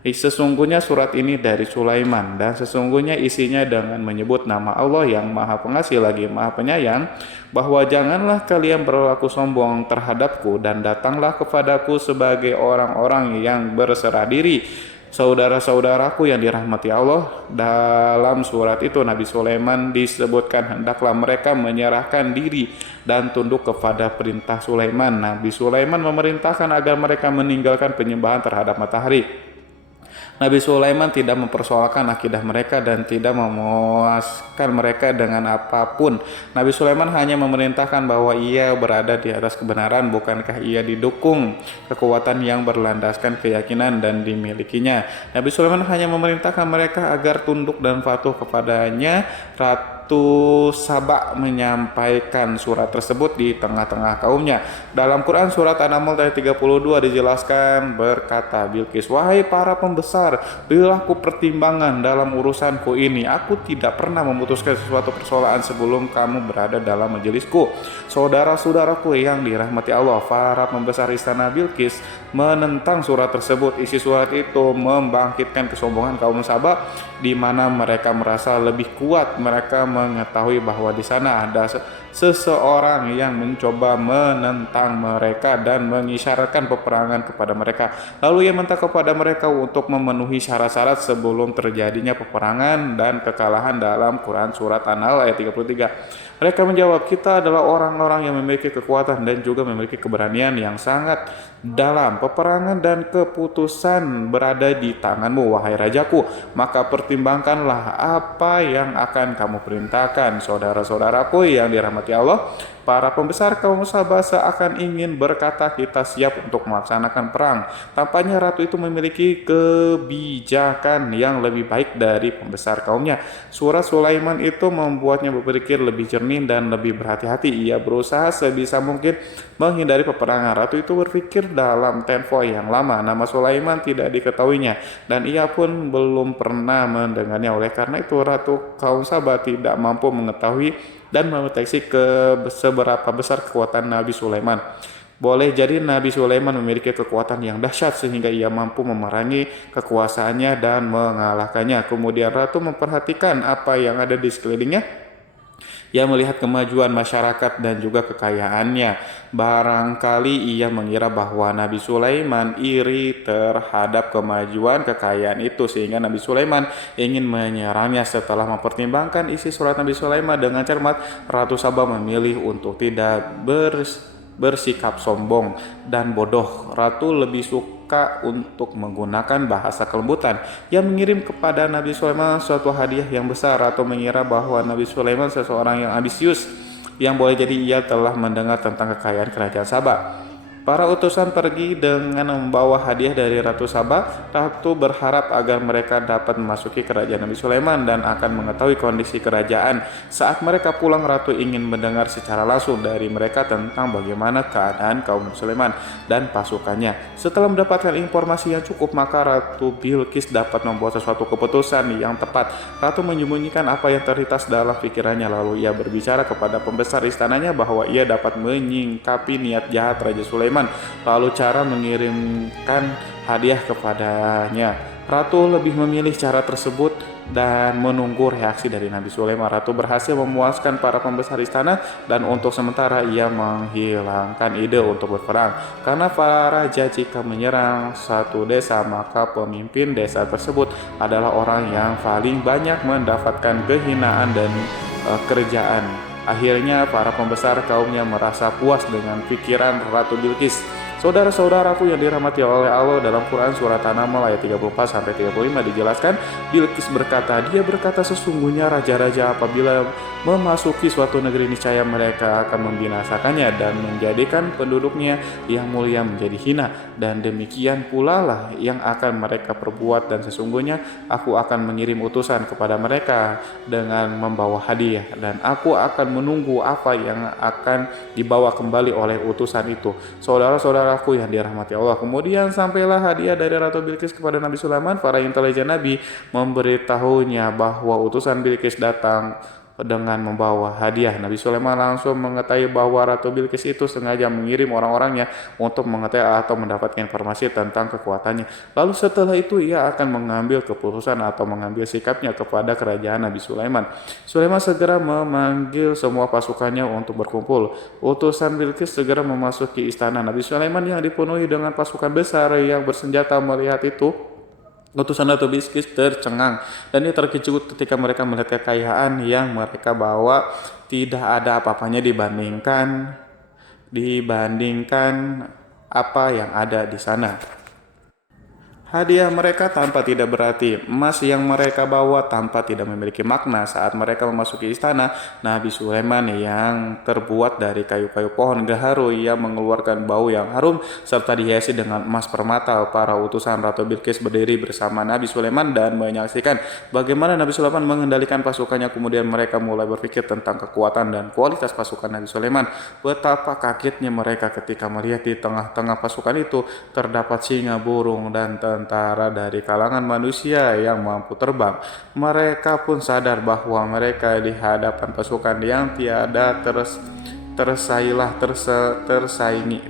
Sesungguhnya surat ini dari Sulaiman, dan sesungguhnya isinya dengan menyebut nama Allah yang Maha Pengasih lagi Maha Penyayang, bahwa janganlah kalian berlaku sombong terhadapku dan datanglah kepadaku sebagai orang-orang yang berserah diri. Saudara-saudaraku yang dirahmati Allah, dalam surat itu Nabi Sulaiman disebutkan hendaklah mereka menyerahkan diri dan tunduk kepada perintah Sulaiman. Nabi Sulaiman memerintahkan agar mereka meninggalkan penyembahan terhadap matahari. Nabi Sulaiman tidak mempersoalkan akidah mereka dan tidak memuaskan mereka dengan apapun. Nabi Sulaiman hanya memerintahkan bahwa ia berada di atas kebenaran, bukankah ia didukung kekuatan yang berlandaskan keyakinan dan dimilikinya. Nabi Sulaiman hanya memerintahkan mereka agar tunduk dan patuh kepadanya. Ratu Saba menyampaikan surat tersebut di tengah-tengah kaumnya. Dalam Quran surat An-Naml ayat 32 dijelaskan berkata, Bilqis, wahai para pembesar, berilah aku pertimbangan dalam urusanku ini. Aku tidak pernah memutuskan sesuatu persoalan sebelum kamu berada dalam majelisku. Saudara-saudaraku yang dirahmati Allah, para pembesar istana Bilqis menentang surat tersebut. Isi surat itu membangkitkan kesombongan kaum Saba, di mana mereka merasa lebih kuat. Mereka mengetahui bahwa di sana ada seseorang yang mencoba menentang mereka dan mengisyaratkan peperangan kepada mereka. Lalu ia minta kepada mereka untuk memenuhi syarat-syarat sebelum terjadinya peperangan dan kekalahan dalam Quran surat An-Nahl ayat 33. Mereka menjawab, kita adalah orang-orang yang memiliki kekuatan dan juga memiliki keberanian yang sangat dalam. Peperangan dan keputusan berada di tanganmu, wahai rajaku. Maka pertimbangkanlah apa yang akan kamu perintahkan. Saudara-saudaraku yang dirahmati Allah, para pembesar kaum Sabah seakan ingin berkata kita siap untuk melaksanakan perang. Tampaknya ratu itu memiliki kebijakan yang lebih baik dari pembesar kaumnya. Surat Sulaiman itu membuatnya berpikir lebih jernih dan lebih berhati-hati. Ia berusaha sebisa mungkin menghindari peperangan. Ratu itu berpikir dalam tempo yang lama. Nama Sulaiman tidak diketahuinya dan ia pun belum pernah mendengarnya. Oleh karena itu Ratu kaum Sabah tidak mampu mengetahui dan mendeteksi seberapa besar kekuatan Nabi Sulaiman. Boleh jadi Nabi Sulaiman memiliki kekuatan yang dahsyat sehingga ia mampu memerangi kekuasaannya dan mengalahkannya. Kemudian ratu memperhatikan apa yang ada di sekelilingnya. Ia melihat kemajuan masyarakat dan juga kekayaannya. Barangkali ia mengira bahwa Nabi Sulaiman iri terhadap kemajuan kekayaan itu sehingga Nabi Sulaiman ingin menyerangnya. Setelah mempertimbangkan isi surat Nabi Sulaiman dengan cermat, Ratu Saba memilih untuk tidak bersikap sombong dan bodoh. Ratu lebih suka untuk menggunakan bahasa kelembutan. Ia mengirim kepada Nabi Sulaiman suatu hadiah yang besar. Ratu mengira bahwa Nabi Sulaiman seseorang yang ambisius, yang boleh jadi ia telah mendengar tentang kekayaan kerajaan Saba. Para utusan pergi dengan membawa hadiah dari Ratu Saba. Ratu berharap agar mereka dapat memasuki kerajaan Nabi Sulaiman dan akan mengetahui kondisi kerajaan. Saat mereka pulang, Ratu ingin mendengar secara langsung dari mereka tentang bagaimana keadaan kaum Nabi Sulaiman dan pasukannya. Setelah mendapatkan informasi yang cukup, maka Ratu Bilqis dapat membuat sesuatu keputusan yang tepat. Ratu menyembunyikan apa yang terlintas dalam pikirannya, lalu ia berbicara kepada pembesar istananya bahwa ia dapat menyingkapi niat jahat Raja Sulaiman. Lalu cara mengirimkan hadiah kepadanya. Ratu lebih memilih cara tersebut dan menunggu reaksi dari Nabi Sulaiman. Ratu berhasil memuaskan para pembesar istana dan untuk sementara ia menghilangkan ide untuk berperang. Karena para raja jika menyerang satu desa, maka pemimpin desa tersebut adalah orang yang paling banyak mendapatkan kehinaan dan kerjaan. Akhirnya para pembesar kaumnya merasa puas dengan pikiran Ratu Bilqis. Saudara-saudaraku yang dirahmati oleh Allah, dalam Quran surat An-Naml ayat 34-35 dijelaskan, Bilqis berkata, dia berkata sesungguhnya raja-raja apabila memasuki suatu negeri niscaya mereka akan membinasakannya dan menjadikan penduduknya yang mulia menjadi hina, dan demikian pula lah yang akan mereka perbuat, dan sesungguhnya aku akan mengirim utusan kepada mereka dengan membawa hadiah, dan aku akan menunggu apa yang akan dibawa kembali oleh utusan itu. Saudara-saudaraku yang dirahmati Allah, kemudian sampailah hadiah dari Ratu Bilqis kepada Nabi Sulaiman. Para intelijen Nabi memberitahunya bahwa utusan Bilqis datang dengan membawa hadiah. Nabi Sulaiman langsung mengetahui bahwa Ratu Bilqis itu sengaja mengirim orang-orangnya untuk mengetahui atau mendapatkan informasi tentang kekuatannya. Lalu setelah itu ia akan mengambil keputusan atau mengambil sikapnya kepada kerajaan Nabi Sulaiman. Sulaiman segera memanggil semua pasukannya untuk berkumpul. Utusan Bilqis segera memasuki istana. Nabi Sulaiman yang dipenuhi dengan pasukan besar yang bersenjata melihat itu, utusan Ratu Bilqis tercengang dan ia terkejut ketika mereka melihat kekayaan yang mereka bawa tidak ada apa-apanya dibandingkan apa yang ada di sana. Hadiah mereka tanpa tidak berarti, emas yang mereka bawa tanpa tidak memiliki makna. Saat mereka memasuki istana Nabi Sulaiman yang terbuat dari kayu-kayu pohon gaharu, ia mengeluarkan bau yang harum serta dihiasi dengan emas permata. Para utusan Ratu Bilqis berdiri bersama Nabi Sulaiman dan menyaksikan bagaimana Nabi Sulaiman mengendalikan pasukannya. Kemudian mereka mulai berpikir tentang kekuatan dan kualitas pasukan Nabi Sulaiman. Betapa kagetnya mereka ketika melihat di tengah-tengah pasukan itu terdapat singa, burung, dan tentara dari kalangan manusia yang mampu terbang. Mereka pun sadar bahwa mereka di hadapan pasukan yang tiada tersaingi.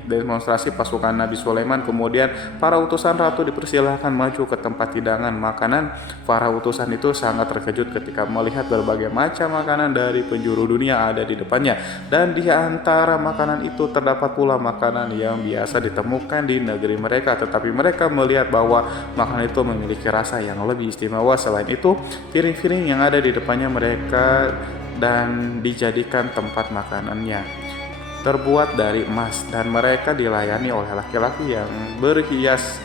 Demonstrasi pasukan Nabi Sulaiman. Kemudian para utusan ratu dipersilahkan maju ke tempat hidangan makanan. Para utusan itu sangat terkejut ketika melihat berbagai macam makanan dari penjuru dunia ada di depannya, dan di antara makanan itu terdapat pula makanan yang biasa ditemukan di negeri mereka, tetapi mereka melihat bahwa makanan itu memiliki rasa yang lebih istimewa. Selain itu, piring-piring yang ada di depannya mereka dan dijadikan tempat makanannya terbuat dari emas, dan mereka dilayani oleh laki-laki yang berhias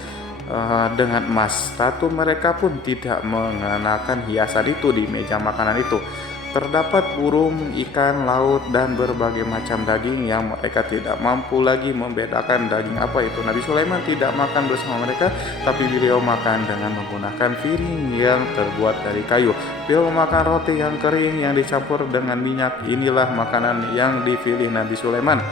dengan emas. Ratu mereka pun tidak mengenakan hiasan itu di meja makanan itu. Terdapat burung, ikan laut, dan berbagai macam daging yang mereka tidak mampu lagi membedakan daging apa itu. Nabi Sulaiman tidak makan bersama mereka, tapi beliau makan dengan menggunakan piring yang terbuat dari kayu. Beliau makan roti yang kering yang dicampur dengan minyak. Inilah makanan yang dipilih Nabi Sulaiman.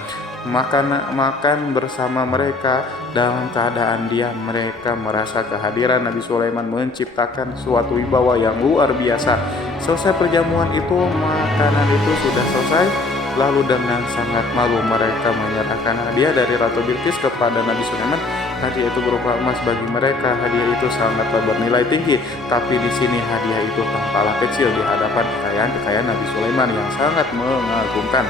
makan bersama mereka dalam keadaan diam. Mereka merasa kehadiran Nabi Sulaiman menciptakan suatu wibawa yang luar biasa. Selesai perjamuan itu, makanan itu sudah selesai. Lalu dengan sangat malu mereka menyerahkan hadiah dari Ratu Bilqis kepada Nabi Sulaiman. Hadiah itu berupa emas. Bagi mereka hadiah itu sangat bernilai tinggi, tapi di sini hadiah itu tampaklah kecil di hadapan kekayaan Nabi Sulaiman yang sangat mengagumkan.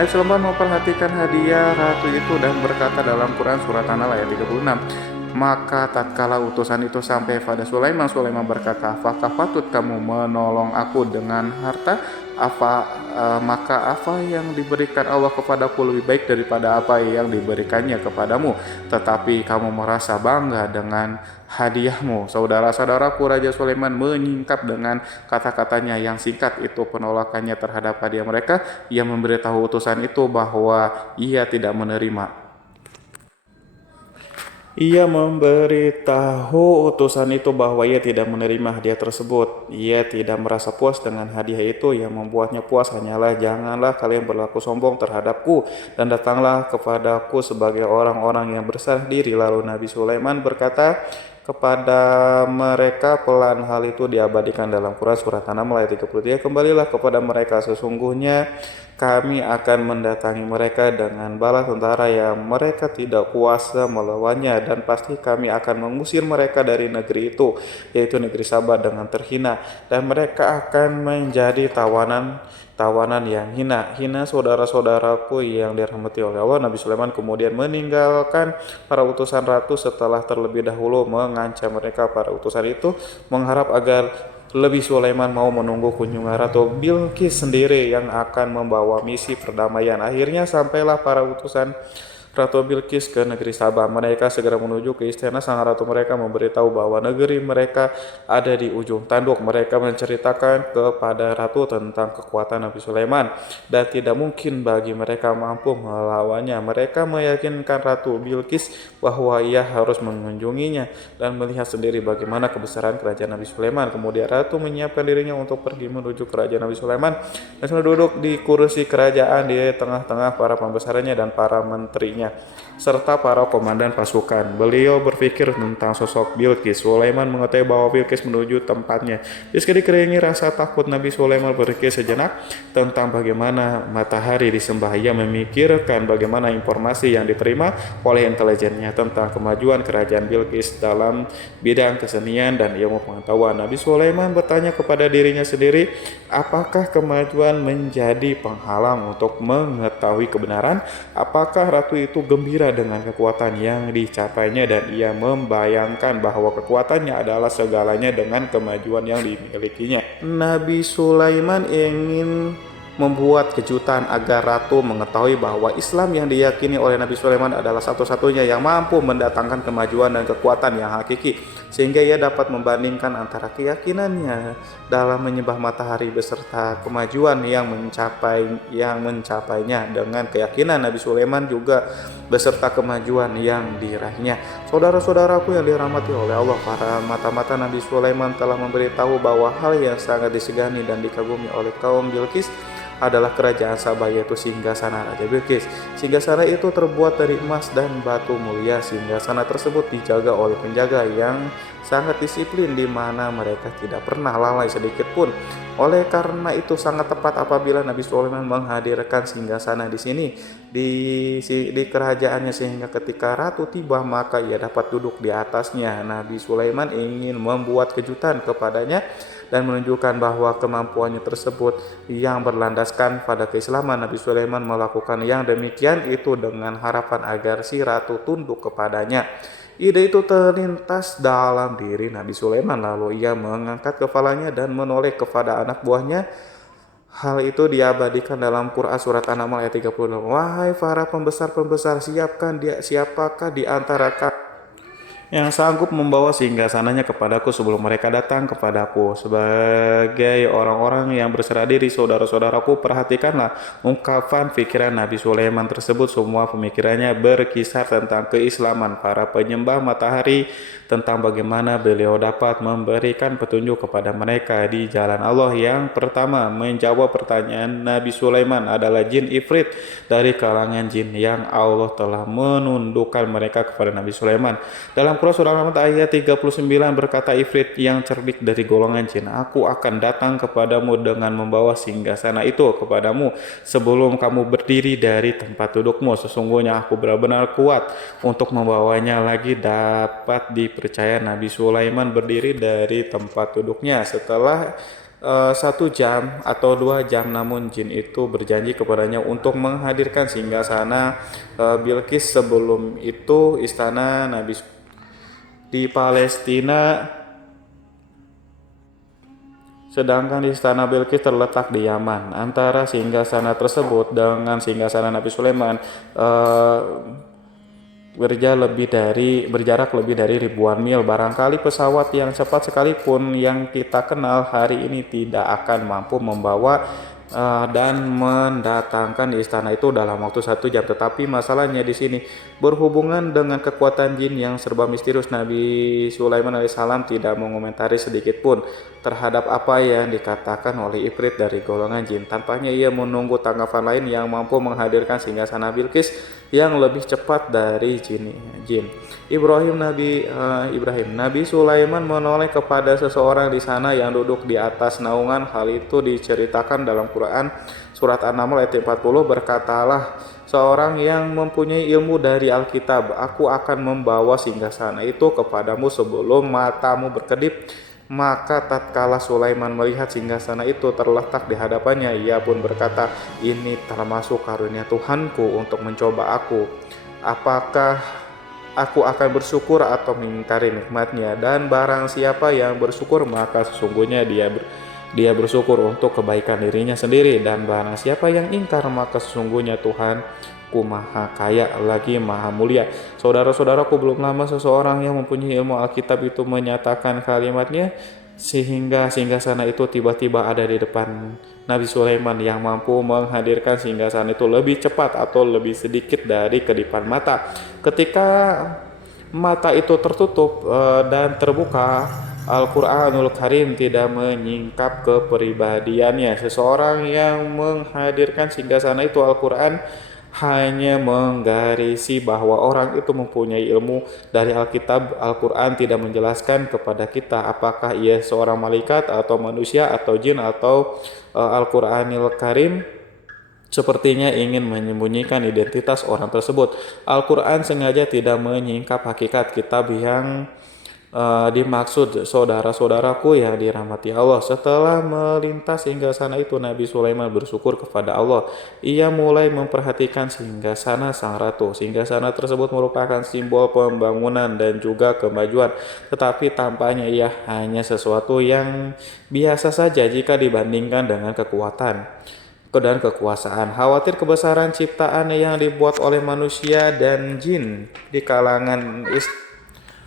Nabi Sulaiman memperhatikan hadiah ratu itu dan berkata dalam Quran surat An-Nahl ayat 36, maka tatkala utusan itu sampai pada Sulaiman, Sulaiman berkata, apakah patut kamu menolong aku dengan harta? Maka apa yang diberikan Allah kepadaku lebih baik daripada apa yang diberikannya kepadamu, tetapi kamu merasa bangga dengan hadiahmu. Saudara-saudaraku, Raja Sulaiman menyingkap dengan kata-katanya yang singkat itu penolakannya terhadap hadiah mereka. Ia memberitahu utusan itu bahwa ia tidak menerima. Ia memberitahu utusan itu bahwa ia tidak menerima hadiah tersebut. Ia tidak merasa puas dengan hadiah itu. Yang membuatnya puas hanyalah, janganlah kalian berlaku sombong terhadapku dan datanglah kepadaku sebagai orang-orang yang berserah diri. Lalu Nabi Sulaiman berkata kepada mereka pelan. Hal itu diabadikan dalam Quran surat An-Naml ayat 33. Kembalilah kepada mereka, sesungguhnya kami akan mendatangi mereka dengan bala tentara yang mereka tidak kuasa melawannya, dan pasti kami akan mengusir mereka dari negeri itu, yaitu negeri Sabah, dengan terhina, dan mereka akan menjadi tawanan yang hina. Saudara-saudaraku yang dirahmati oleh Allah, Nabi Sulaiman kemudian meninggalkan para utusan ratu setelah terlebih dahulu mengancam mereka. Para utusan itu mengharap agar lebih Sulaiman mau menunggu kunjungan Ratu Bilqis sendiri yang akan membawa misi perdamaian. Akhirnya sampailah para utusan Ratu Bilqis ke negeri Sabah. Mereka segera menuju ke istana sang ratu. Mereka memberitahu bahwa negeri mereka ada di ujung tanduk. Mereka menceritakan kepada ratu tentang kekuatan Nabi Sulaiman dan tidak mungkin bagi mereka mampu melawannya. Mereka meyakinkan Ratu Bilqis bahwa ia harus mengunjunginya dan melihat sendiri bagaimana kebesaran kerajaan Nabi Sulaiman. Kemudian ratu menyiapkan dirinya untuk pergi menuju kerajaan Nabi Sulaiman dan sudah duduk di kursi kerajaan di tengah-tengah para pembesarnya dan para menterinya serta para komandan pasukan. Beliau berpikir tentang sosok Bilqis. Sulaiman mengetahui bahwa Bilqis menuju tempatnya. Meski dikelilingi rasa takut, Nabi Sulaiman berpikir sejenak tentang bagaimana matahari disembah. Ia memikirkan bagaimana informasi yang diterima oleh intelijennya tentang kemajuan kerajaan Bilqis dalam bidang kesenian dan ilmu pengetahuan. Nabi Sulaiman bertanya kepada dirinya sendiri, apakah kemajuan menjadi penghalang untuk mengetahui kebenaran? Apakah ratu itu gembira dengan kekuatan yang dicapainya, dan ia membayangkan bahwa kekuatannya adalah segalanya dengan kemajuan yang dimilikinya. Nabi Sulaiman ingin membuat kejutan agar ratu mengetahui bahwa Islam yang diyakini oleh Nabi Sulaiman adalah satu-satunya yang mampu mendatangkan kemajuan dan kekuatan yang hakiki, sehingga ia dapat membandingkan antara keyakinannya dalam menyembah matahari beserta kemajuan yang mencapainya dengan keyakinan Nabi Sulaiman juga beserta kemajuan yang diraihnya. Saudara-saudaraku yang dirahmati oleh Allah, para mata-mata Nabi Sulaiman telah memberitahu bahwa hal yang sangat disegani dan dikagumi oleh kaum Bilqis adalah kerajaan Sabah, yaitu singgasana Raja Bilqis. Singgasana itu terbuat dari emas dan batu mulia. Singgasana tersebut dijaga oleh penjaga yang sangat disiplin, di mana mereka tidak pernah lalai sedikit pun. Oleh karena itu sangat tepat apabila Nabi Sulaiman menghadirkan singgasana di sini di kerajaannya, sehingga ketika ratu tiba maka ia dapat duduk di atasnya. Nabi Sulaiman ingin membuat kejutan kepadanya dan menunjukkan bahwa kemampuannya tersebut yang berlandaskan pada keislaman. Nabi Sulaiman melakukan yang demikian itu dengan harapan agar si ratu tunduk kepadanya. Ide itu terlintas dalam diri Nabi Sulaiman, lalu ia mengangkat kepalanya dan menoleh kepada anak buahnya. Hal itu diabadikan dalam Quran surat An-Naml ayat 36. Wahai para pembesar-pembesar, siapakah di antara kalian yang sanggup membawa singgasananya kepadaku sebelum mereka datang kepadaku. Sebagai orang-orang yang berserah diri, saudara-saudaraku, perhatikanlah ungkapan pikiran Nabi Sulaiman tersebut. Semua pemikirannya berkisar tentang keislaman para penyembah matahari, tentang bagaimana beliau dapat memberikan petunjuk kepada mereka di jalan Allah. Yang pertama menjawab pertanyaan Nabi Sulaiman adalah jin Ifrit dari kalangan jin yang Allah telah menundukkan mereka kepada Nabi Sulaiman. Dalam Quran surah Al-Rahman ayat 39 berkata Ifrit yang cerdik dari golongan jin, aku akan datang kepadamu dengan membawa singgasana itu kepadamu sebelum kamu berdiri dari tempat dudukmu. Sesungguhnya aku benar-benar kuat untuk membawanya lagi. Dapat dipercaya Nabi Sulaiman berdiri dari tempat duduknya setelah 1 jam atau 2 jam, namun jin itu berjanji kepadanya untuk menghadirkan singgasana Bilqis. Sebelum itu istana Nabi di Palestina, sedangkan istana Bilqis terletak di Yaman. Antara singgasana tersebut dengan singgasana Nabi Sulaiman berjarak lebih dari ribuan mil. Barangkali pesawat yang cepat sekalipun yang kita kenal hari ini tidak akan mampu membawa dan mendatangkan di istana itu dalam waktu 1 jam. Tetapi masalahnya di sini berhubungan dengan kekuatan jin yang serba misterius. Nabi Sulaiman alaihissalam tidak mengomentari sedikit pun terhadap apa yang dikatakan oleh Ifrit dari golongan jin. Tampaknya ia menunggu tanggapan lain yang mampu menghadirkan singgasana Bilqis yang lebih cepat dari jin. Nabi Sulaiman menoleh kepada seseorang di sana yang duduk di atas naungan. Hal itu diceritakan dalam Quran surat An-Naml ayat 40. Berkatalah seorang yang mempunyai ilmu dari Alkitab, aku akan membawa singgasana itu kepadamu sebelum matamu berkedip. Maka tatkala Sulaiman melihat singgasana itu terletak di hadapannya, ia pun berkata, ini termasuk karunia Tuhanku untuk mencoba aku. Apakah aku akan bersyukur atau mengingkari nikmatnya? Dan barang siapa yang bersyukur, maka sesungguhnya dia bersyukur untuk kebaikan dirinya sendiri. Dan barang siapa yang ingkar, maka sesungguhnya Tuhanku maha kaya lagi maha mulia. Saudara-saudaraku, belum lama seseorang yang mempunyai ilmu Alkitab itu menyatakan kalimatnya, sehingga singgasana itu tiba-tiba ada di depan Nabi Sulaiman yang mampu menghadirkan singgasana itu lebih cepat atau lebih sedikit dari kedipan mata. Ketika mata itu tertutup dan terbuka, Al-Quranul Karim tidak menyingkap kepribadiannya. Seseorang yang menghadirkan singgasana itu, Al-Quran hanya menggarisi bahwa orang itu mempunyai ilmu dari Alkitab. Al-Quran tidak menjelaskan kepada kita apakah ia seorang malaikat atau manusia atau jin atau Al-Quranul Karim sepertinya ingin menyembunyikan identitas orang tersebut. Al-Quran sengaja tidak menyingkap hakikat kitab yang dimaksud. Saudara-saudaraku yang dirahmati Allah, setelah melintas singgasana itu, Nabi Sulaiman bersyukur kepada Allah. Ia mulai memperhatikan singgasana sang ratu. Singgasana tersebut merupakan simbol pembangunan dan juga kemajuan, tetapi tampaknya ia hanya sesuatu yang biasa saja jika dibandingkan dengan kekuatan dan kekuasaan. Khawatir kebesaran ciptaan yang dibuat oleh manusia dan jin di kalangan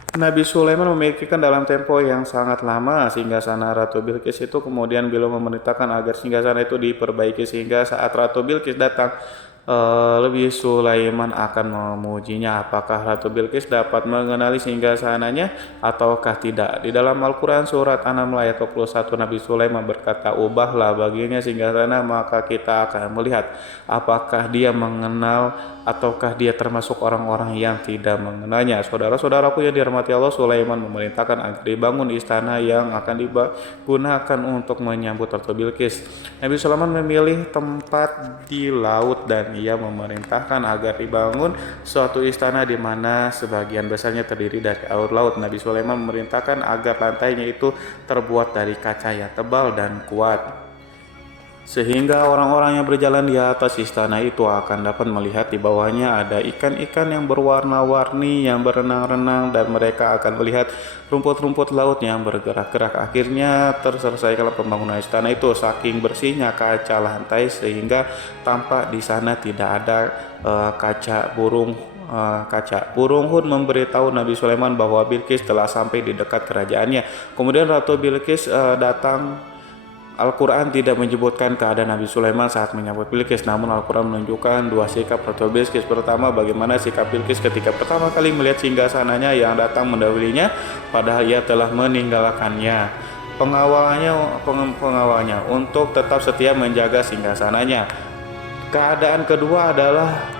Nabi Sulaiman memikirkan dalam tempo yang sangat lama singgasana Ratu Bilqis itu. Kemudian beliau memerintahkan agar singgasana itu diperbaiki sehingga saat Ratu Bilqis datang, lebih Sulaiman akan memujinya. Apakah Ratu Bilqis dapat mengenali singgasananya ataukah tidak? Di dalam Al-Quran surat An-Naml ayat 21 Nabi Sulaiman berkata, ubahlah baginya singgasana maka kita akan melihat apakah dia mengenal ataukah dia termasuk orang-orang yang tidak mengenalnya. Saudara-saudaraku yang dirahmati Allah, Sulaiman memerintahkan agar dibangun istana yang akan digunakan untuk menyambut Ratu Bilqis. Nabi Sulaiman memilih tempat di laut dan ia memerintahkan agar dibangun suatu istana di mana sebagian besarnya terdiri dari air laut. Nabi Sulaiman memerintahkan agar lantainya itu terbuat dari kaca yang tebal dan kuat, sehingga orang-orang yang berjalan di atas istana itu akan dapat melihat di bawahnya ada ikan-ikan yang berwarna-warni yang berenang-renang, dan mereka akan melihat rumput-rumput laut yang bergerak-gerak. Akhirnya terselesaikan pembangunan istana itu. Saking bersihnya kaca lantai sehingga tampak di sana tidak ada kaca burung kaca. Burung Hud memberitahu Nabi Sulaiman bahwa Bilqis telah sampai di dekat kerajaannya. Kemudian Ratu Bilqis datang. Al-Quran tidak menyebutkan keadaan Nabi Sulaiman saat menyambut Bilqis, namun Al-Quran menunjukkan dua sikap Ratu Bilqis. Pertama, bagaimana sikap Bilqis ketika pertama kali melihat singgasananya yang datang mendahulunya, padahal ia telah meninggalkannya. Pengawalnya untuk tetap setia menjaga singgasananya. Keadaan kedua adalah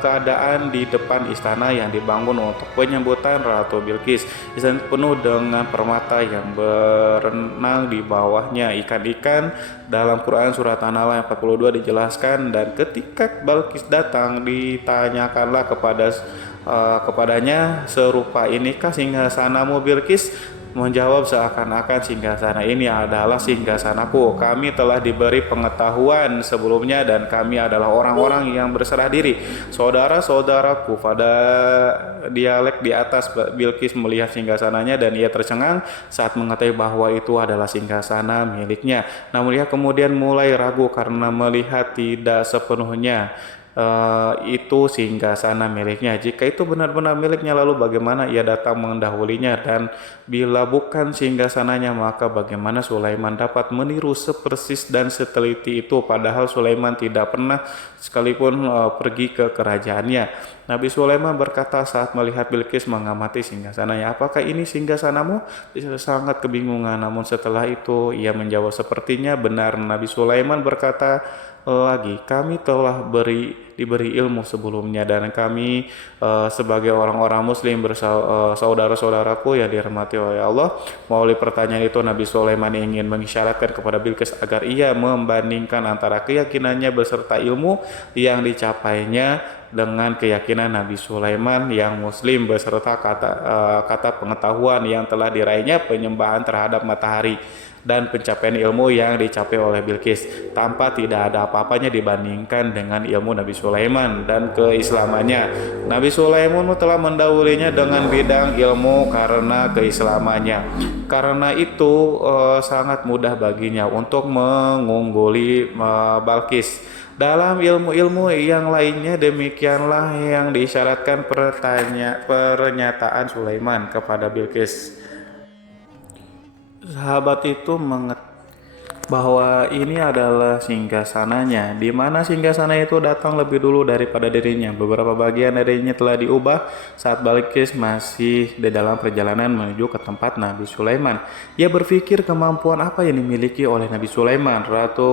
keadaan di depan istana yang dibangun untuk penyambutan Ratu Bilqis. Istana penuh dengan permata yang berenang di bawahnya, ikan-ikan. Dalam Quran surat An-Nahl ayat 42 dijelaskan, dan ketika Bilqis datang ditanyakanlah kepadanya, serupa inikah singgasanamu Bilqis? Menjawab seakan-akan singgasana ini adalah singgasanaku. Kami telah diberi pengetahuan sebelumnya dan kami adalah orang-orang yang berserah diri. Saudara-saudaraku pada dialek di atas. Bilqis melihat singgasananya dan ia tercengang saat mengetahui bahwa itu adalah singgasana miliknya. Namun ia kemudian mulai ragu karena melihat tidak sepenuhnya itu singgasana miliknya. Jika itu benar-benar miliknya, lalu bagaimana ia datang mendahulinya? Dan bila bukan singgasananya, maka bagaimana Sulaiman dapat meniru sepersis dan seteliti itu, padahal Sulaiman tidak pernah sekalipun pergi ke kerajaannya. Nabi Sulaiman berkata saat melihat Bilqis mengamati singgasananya, "Apakah ini singgasanamu?" Dia sangat kebingungan, namun setelah itu ia menjawab, "Sepertinya benar." Nabi Sulaiman berkata lagi, "Kami telah diberi ilmu sebelumnya dan kami sebagai orang-orang muslim saudara-saudaraku yang dirahmati oleh Allah." Melalui pertanyaan itu Nabi Sulaiman ingin mengisyaratkan kepada Bilqis agar ia membandingkan antara keyakinannya beserta ilmu yang dicapainya dengan keyakinan Nabi Sulaiman yang muslim beserta kata pengetahuan yang telah diraihnya, penyembahan terhadap matahari dan pencapaian ilmu yang dicapai oleh Bilqis, tanpa tidak ada apa-apanya dibandingkan dengan ilmu Nabi Sulaiman dan keislamannya. Nabi Sulaiman telah mendahulunya dengan bidang ilmu karena keislamannya. Karena itu sangat mudah baginya untuk mengungguli Bilqis. Dalam ilmu-ilmu yang lainnya, demikianlah yang diisyaratkan pernyataan Sulaiman kepada Bilqis. Sahabat itu bahwa ini adalah singgasananya, di mana singgasana itu datang lebih dulu daripada dirinya. Beberapa bagian darinya telah diubah saat Bilqis masih di dalam perjalanan menuju ke tempat Nabi Sulaiman. Ia berpikir kemampuan apa yang dimiliki oleh Nabi Sulaiman. Ratu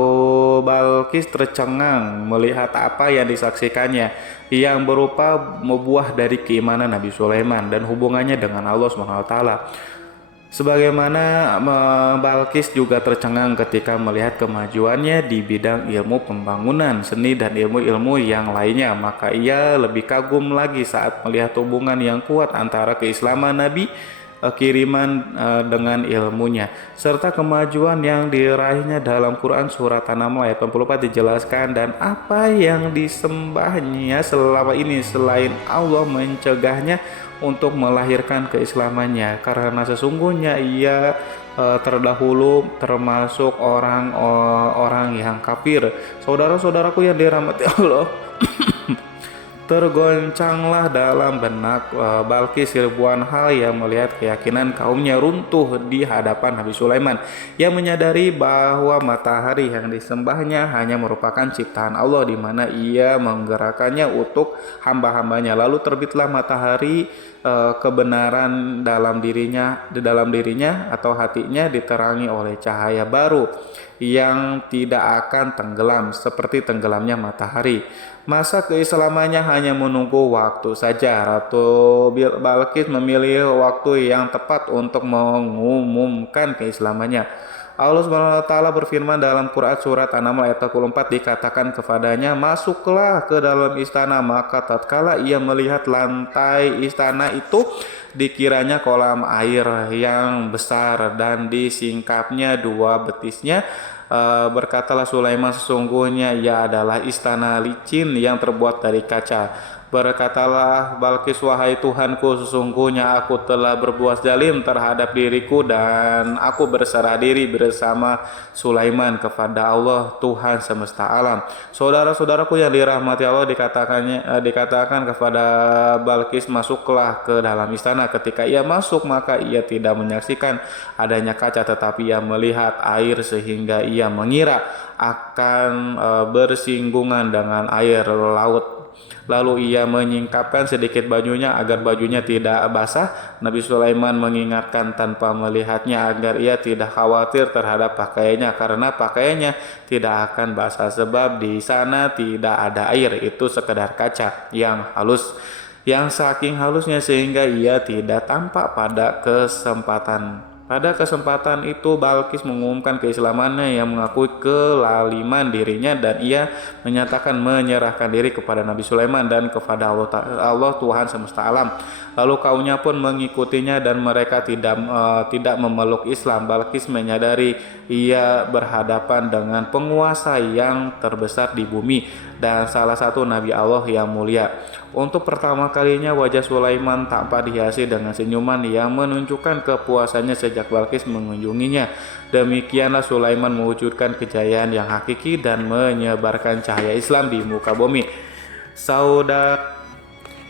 Bilqis tercengang melihat apa yang disaksikannya, yang berupa buah dari keimanan Nabi Sulaiman dan hubungannya dengan Allah SWT. Sebagaimana Bilqis juga tercengang ketika melihat kemajuannya di bidang ilmu pembangunan, seni, dan ilmu-ilmu yang lainnya. Maka ia lebih kagum lagi saat melihat hubungan yang kuat antara keislaman Nabi kiriman dengan ilmunya, serta kemajuan yang diraihnya. Dalam Quran surat An-Nahl ayat 84 dijelaskan, dan apa yang disembahnya selama ini selain Allah mencegahnya untuk melahirkan keislamannya, karena sesungguhnya ia terdahulu termasuk orang-orang yang kafir. Saudara-saudaraku yang dirahmati Allah, tergoncanglah dalam benak Bilqis ribuan hal yang melihat keyakinan kaumnya runtuh di hadapan Nabi Sulaiman, yang menyadari bahwa matahari yang disembahnya hanya merupakan ciptaan Allah, di mana ia menggerakkannya untuk hamba-hambanya. Lalu terbitlah matahari, kebenaran di dalam dirinya atau hatinya diterangi oleh cahaya baru yang tidak akan tenggelam seperti tenggelamnya matahari. Masa keislamannya hanya menunggu waktu saja. Ratu Bilqis memilih waktu yang tepat untuk mengumumkan keislamannya. Allah SWT berfirman dalam Quran surat An-Nahl ayat 44, dikatakan kepadanya, "Masuklah ke dalam istana." Maka tatkala ia melihat lantai istana itu, dikiranya kolam air yang besar dan disingkapnya dua betisnya. Berkatalah Sulaiman, "Sesungguhnya ia adalah istana licin yang terbuat dari kaca." Berkatalah Balkis, wahai Tuhanku, sesungguhnya aku telah berbuat zalim terhadap diriku dan aku berserah diri bersama Sulaiman kepada Allah Tuhan semesta alam. Saudara-saudaraku yang dirahmati Allah, dikatakan kepada Balkis, masuklah ke dalam istana. Ketika ia masuk, maka ia tidak menyaksikan adanya kaca, tetapi ia melihat air sehingga ia mengira akan bersinggungan dengan air laut. Lalu ia menyingkapkan sedikit bajunya agar bajunya tidak basah. Nabi Sulaiman mengingatkan tanpa melihatnya agar ia tidak khawatir terhadap pakaiannya, karena pakaiannya tidak akan basah sebab di sana tidak ada air, itu sekedar kaca yang halus, yang saking halusnya sehingga ia tidak tampak. Pada kesempatan itu Balkis mengumumkan keislamannya yang mengakui kelaliman dirinya, dan ia menyatakan menyerahkan diri kepada Nabi Sulaiman dan kepada Allah Tuhan semesta alam. Lalu kaumnya pun mengikutinya dan mereka tidak memeluk Islam. Balkis menyadari ia berhadapan dengan penguasa yang terbesar di bumi dan salah satu Nabi Allah yang mulia. Untuk pertama kalinya wajah Sulaiman tampak dihiasi dengan senyuman yang menunjukkan kepuasannya sejak Balkis mengunjunginya. Demikianlah Sulaiman mewujudkan kejayaan yang hakiki dan menyebarkan cahaya Islam di muka bumi.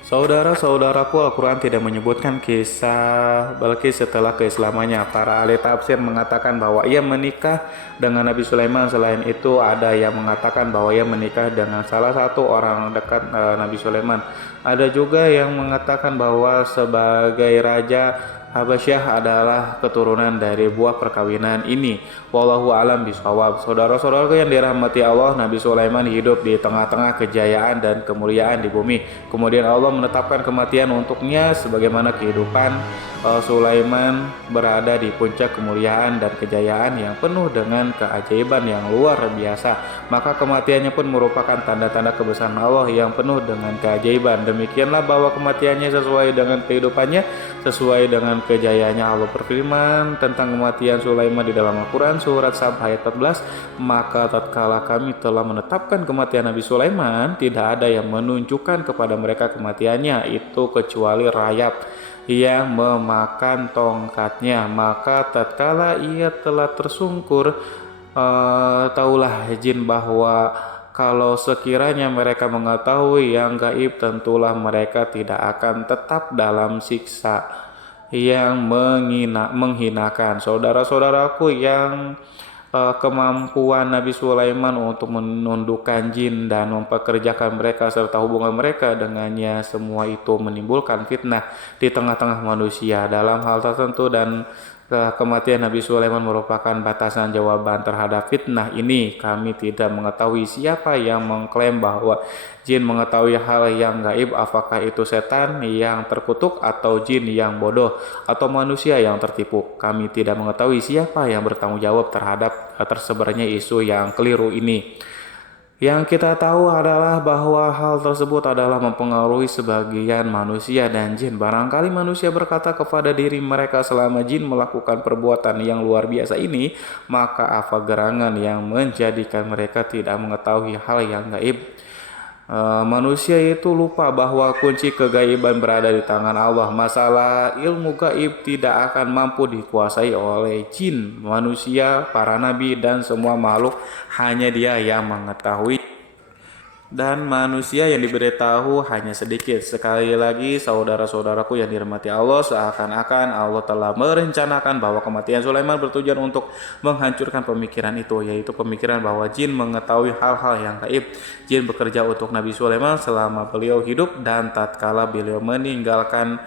Saudara-saudaraku, Al-Quran tidak menyebutkan kisah Balkis setelah keislamannya. Para ahli tafsir mengatakan bahwa ia menikah dengan Nabi Sulaiman. Selain itu, ada yang mengatakan bahwa ia menikah dengan salah satu orang dekat Nabi Sulaiman. Ada juga yang mengatakan bahwa sebagai raja Habasyah adalah keturunan dari buah perkawinan ini. Wallahu alam bishawab. Saudara-saudaraku yang dirahmati Allah, Nabi Sulaiman hidup di tengah-tengah kejayaan dan kemuliaan di bumi. Kemudian Allah menetapkan kematian untuknya, sebagaimana kehidupan Sulaiman berada di puncak kemuliaan dan kejayaan yang penuh dengan keajaiban yang luar biasa. Maka kematiannya pun merupakan tanda-tanda kebesaran Allah yang penuh dengan keajaiban. Demikianlah bahwa kematiannya sesuai dengan kehidupannya, sesuai dengan kejayaannya. Allah berfirman tentang kematian Sulaiman di dalam Al-Quran surat Sab ayat 14, maka tatkala kami telah menetapkan kematian Nabi Sulaiman, tidak ada yang menunjukkan kepada mereka kematiannya itu kecuali rayap yang memakan tongkatnya. Maka tatkala ia telah tersungkur, taulah jin bahwa kalau sekiranya mereka mengetahui yang gaib, tentulah mereka tidak akan tetap dalam siksa yang menghinakan. Saudara-saudaraku yang kemampuan Nabi Sulaiman untuk menundukkan jin dan mempekerjakan mereka serta hubungan mereka dengannya, semua itu menimbulkan fitnah di tengah-tengah manusia dalam hal tertentu, dan kematian Nabi Sulaiman merupakan batasan jawaban terhadap fitnah ini. Kami tidak mengetahui siapa yang mengklaim bahwa jin mengetahui hal yang gaib, apakah itu setan yang terkutuk atau jin yang bodoh atau manusia yang tertipu. Kami tidak mengetahui siapa yang bertanggung jawab terhadap tersebarnya isu yang keliru ini. Yang kita tahu adalah bahwa hal tersebut adalah mempengaruhi sebagian manusia dan jin. Barangkali manusia berkata kepada diri mereka, selama jin melakukan perbuatan yang luar biasa ini, maka apa gerangan yang menjadikan mereka tidak mengetahui hal yang gaib? Manusia itu lupa bahwa kunci kegaiban berada di tangan Allah. Masalah ilmu gaib tidak akan mampu dikuasai oleh jin, manusia, para nabi, dan semua makhluk. Hanya Dia yang mengetahui, dan manusia yang diberitahu hanya sedikit. Sekali lagi, saudara-saudaraku yang dirahmati Allah, seakan-akan Allah telah merencanakan bahwa kematian Sulaiman bertujuan untuk menghancurkan pemikiran itu, yaitu pemikiran bahwa jin mengetahui hal-hal yang gaib. Jin bekerja untuk Nabi Sulaiman selama beliau hidup, dan tatkala beliau meninggalkan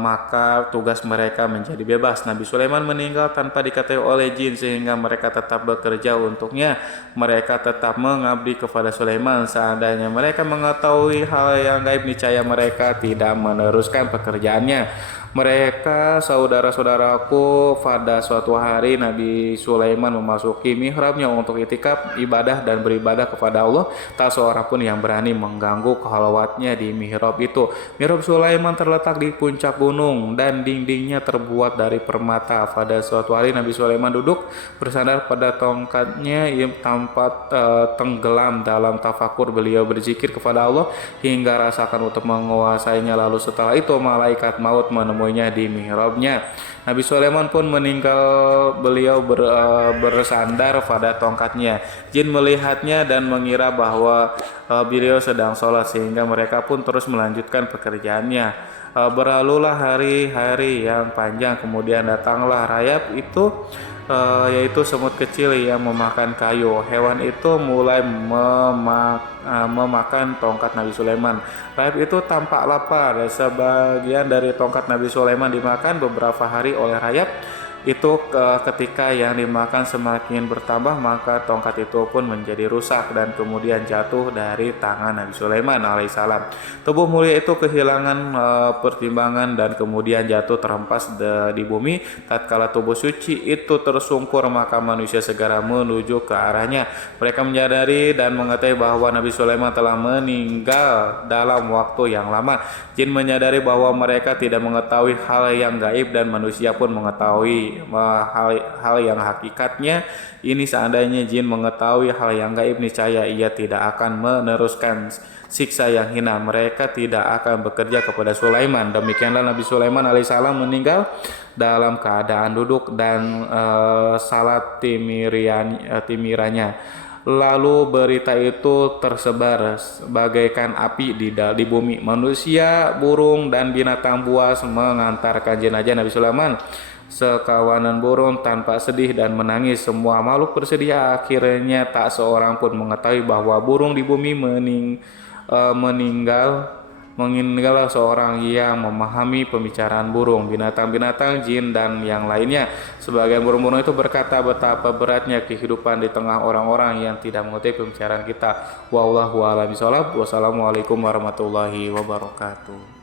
maka tugas mereka menjadi bebas. Nabi Sulaiman meninggal tanpa diketahui oleh jin, sehingga mereka tetap bekerja untuknya. Mereka tetap mengabdi kepada Sulaiman. Seandainya mereka mengetahui hal yang gaib, niscaya mereka tidak meneruskan pekerjaannya. Mereka saudara-saudaraku, pada suatu hari Nabi Sulaiman memasuki mihrabnya untuk itikaf, ibadah dan beribadah kepada Allah. Tak seorang pun yang berani mengganggu khalwatnya di mihrab itu. Mihrab Sulaiman terletak di puncak gunung dan dindingnya terbuat dari permata. Pada suatu hari Nabi Sulaiman duduk bersandar pada tongkatnya yang tampak tenggelam dalam tafakur. Beliau berzikir kepada Allah hingga rasakan untuk menguasainya. Lalu setelah itu malaikat maut menemuinya di mihrabnya. Nabi Sulaiman pun meninggal, beliau bersandar pada tongkatnya. Jin melihatnya dan mengira bahwa beliau sedang sholat, sehingga mereka pun terus melanjutkan pekerjaannya. Berlalulah hari-hari yang panjang, kemudian datanglah rayap itu, yaitu semut kecil yang memakan kayu. Hewan itu mulai memakan tongkat Nabi Sulaiman. Rayap itu tampak lapar. Sebagian dari tongkat Nabi Sulaiman dimakan beberapa hari oleh rayap itu. Ketika yang dimakan semakin bertambah, maka tongkat itu pun menjadi rusak dan kemudian jatuh dari tangan Nabi Sulaiman alaihissalam. Tubuh mulia itu kehilangan pertimbangan dan kemudian jatuh terhempas di bumi. Tatkala tubuh suci itu tersungkur, maka manusia segera menuju ke arahnya. Mereka menyadari dan mengetahui bahwa Nabi Sulaiman telah meninggal dalam waktu yang lama. Jin menyadari bahwa mereka tidak mengetahui hal yang gaib dan manusia pun mengetahui hal yang hakikatnya. Ini seandainya jin mengetahui hal yang gaib, niscaya ia tidak akan meneruskan siksa yang hina. Mereka tidak akan bekerja kepada Sulaiman. Demikianlah Nabi Sulaiman alaihissalam meninggal dalam keadaan duduk dan salat timiranya. Lalu berita itu tersebar bagaikan api di bumi. Manusia, burung, dan binatang buas mengantarkan jenazah Nabi Sulaiman. Sekawanan burung tanpa sedih dan menangis. Semua makhluk bersedih. Akhirnya tak seorang pun mengetahui bahwa burung di bumi meninggal seorang yang memahami pembicaraan burung, binatang-binatang, jin, dan yang lainnya. Sebagian burung-burung itu berkata betapa beratnya kehidupan di tengah orang-orang yang tidak mengetahui pembicaraan kita. Wallahu a'lam bishawab. Wassalamualaikum warahmatullahi wabarakatuh.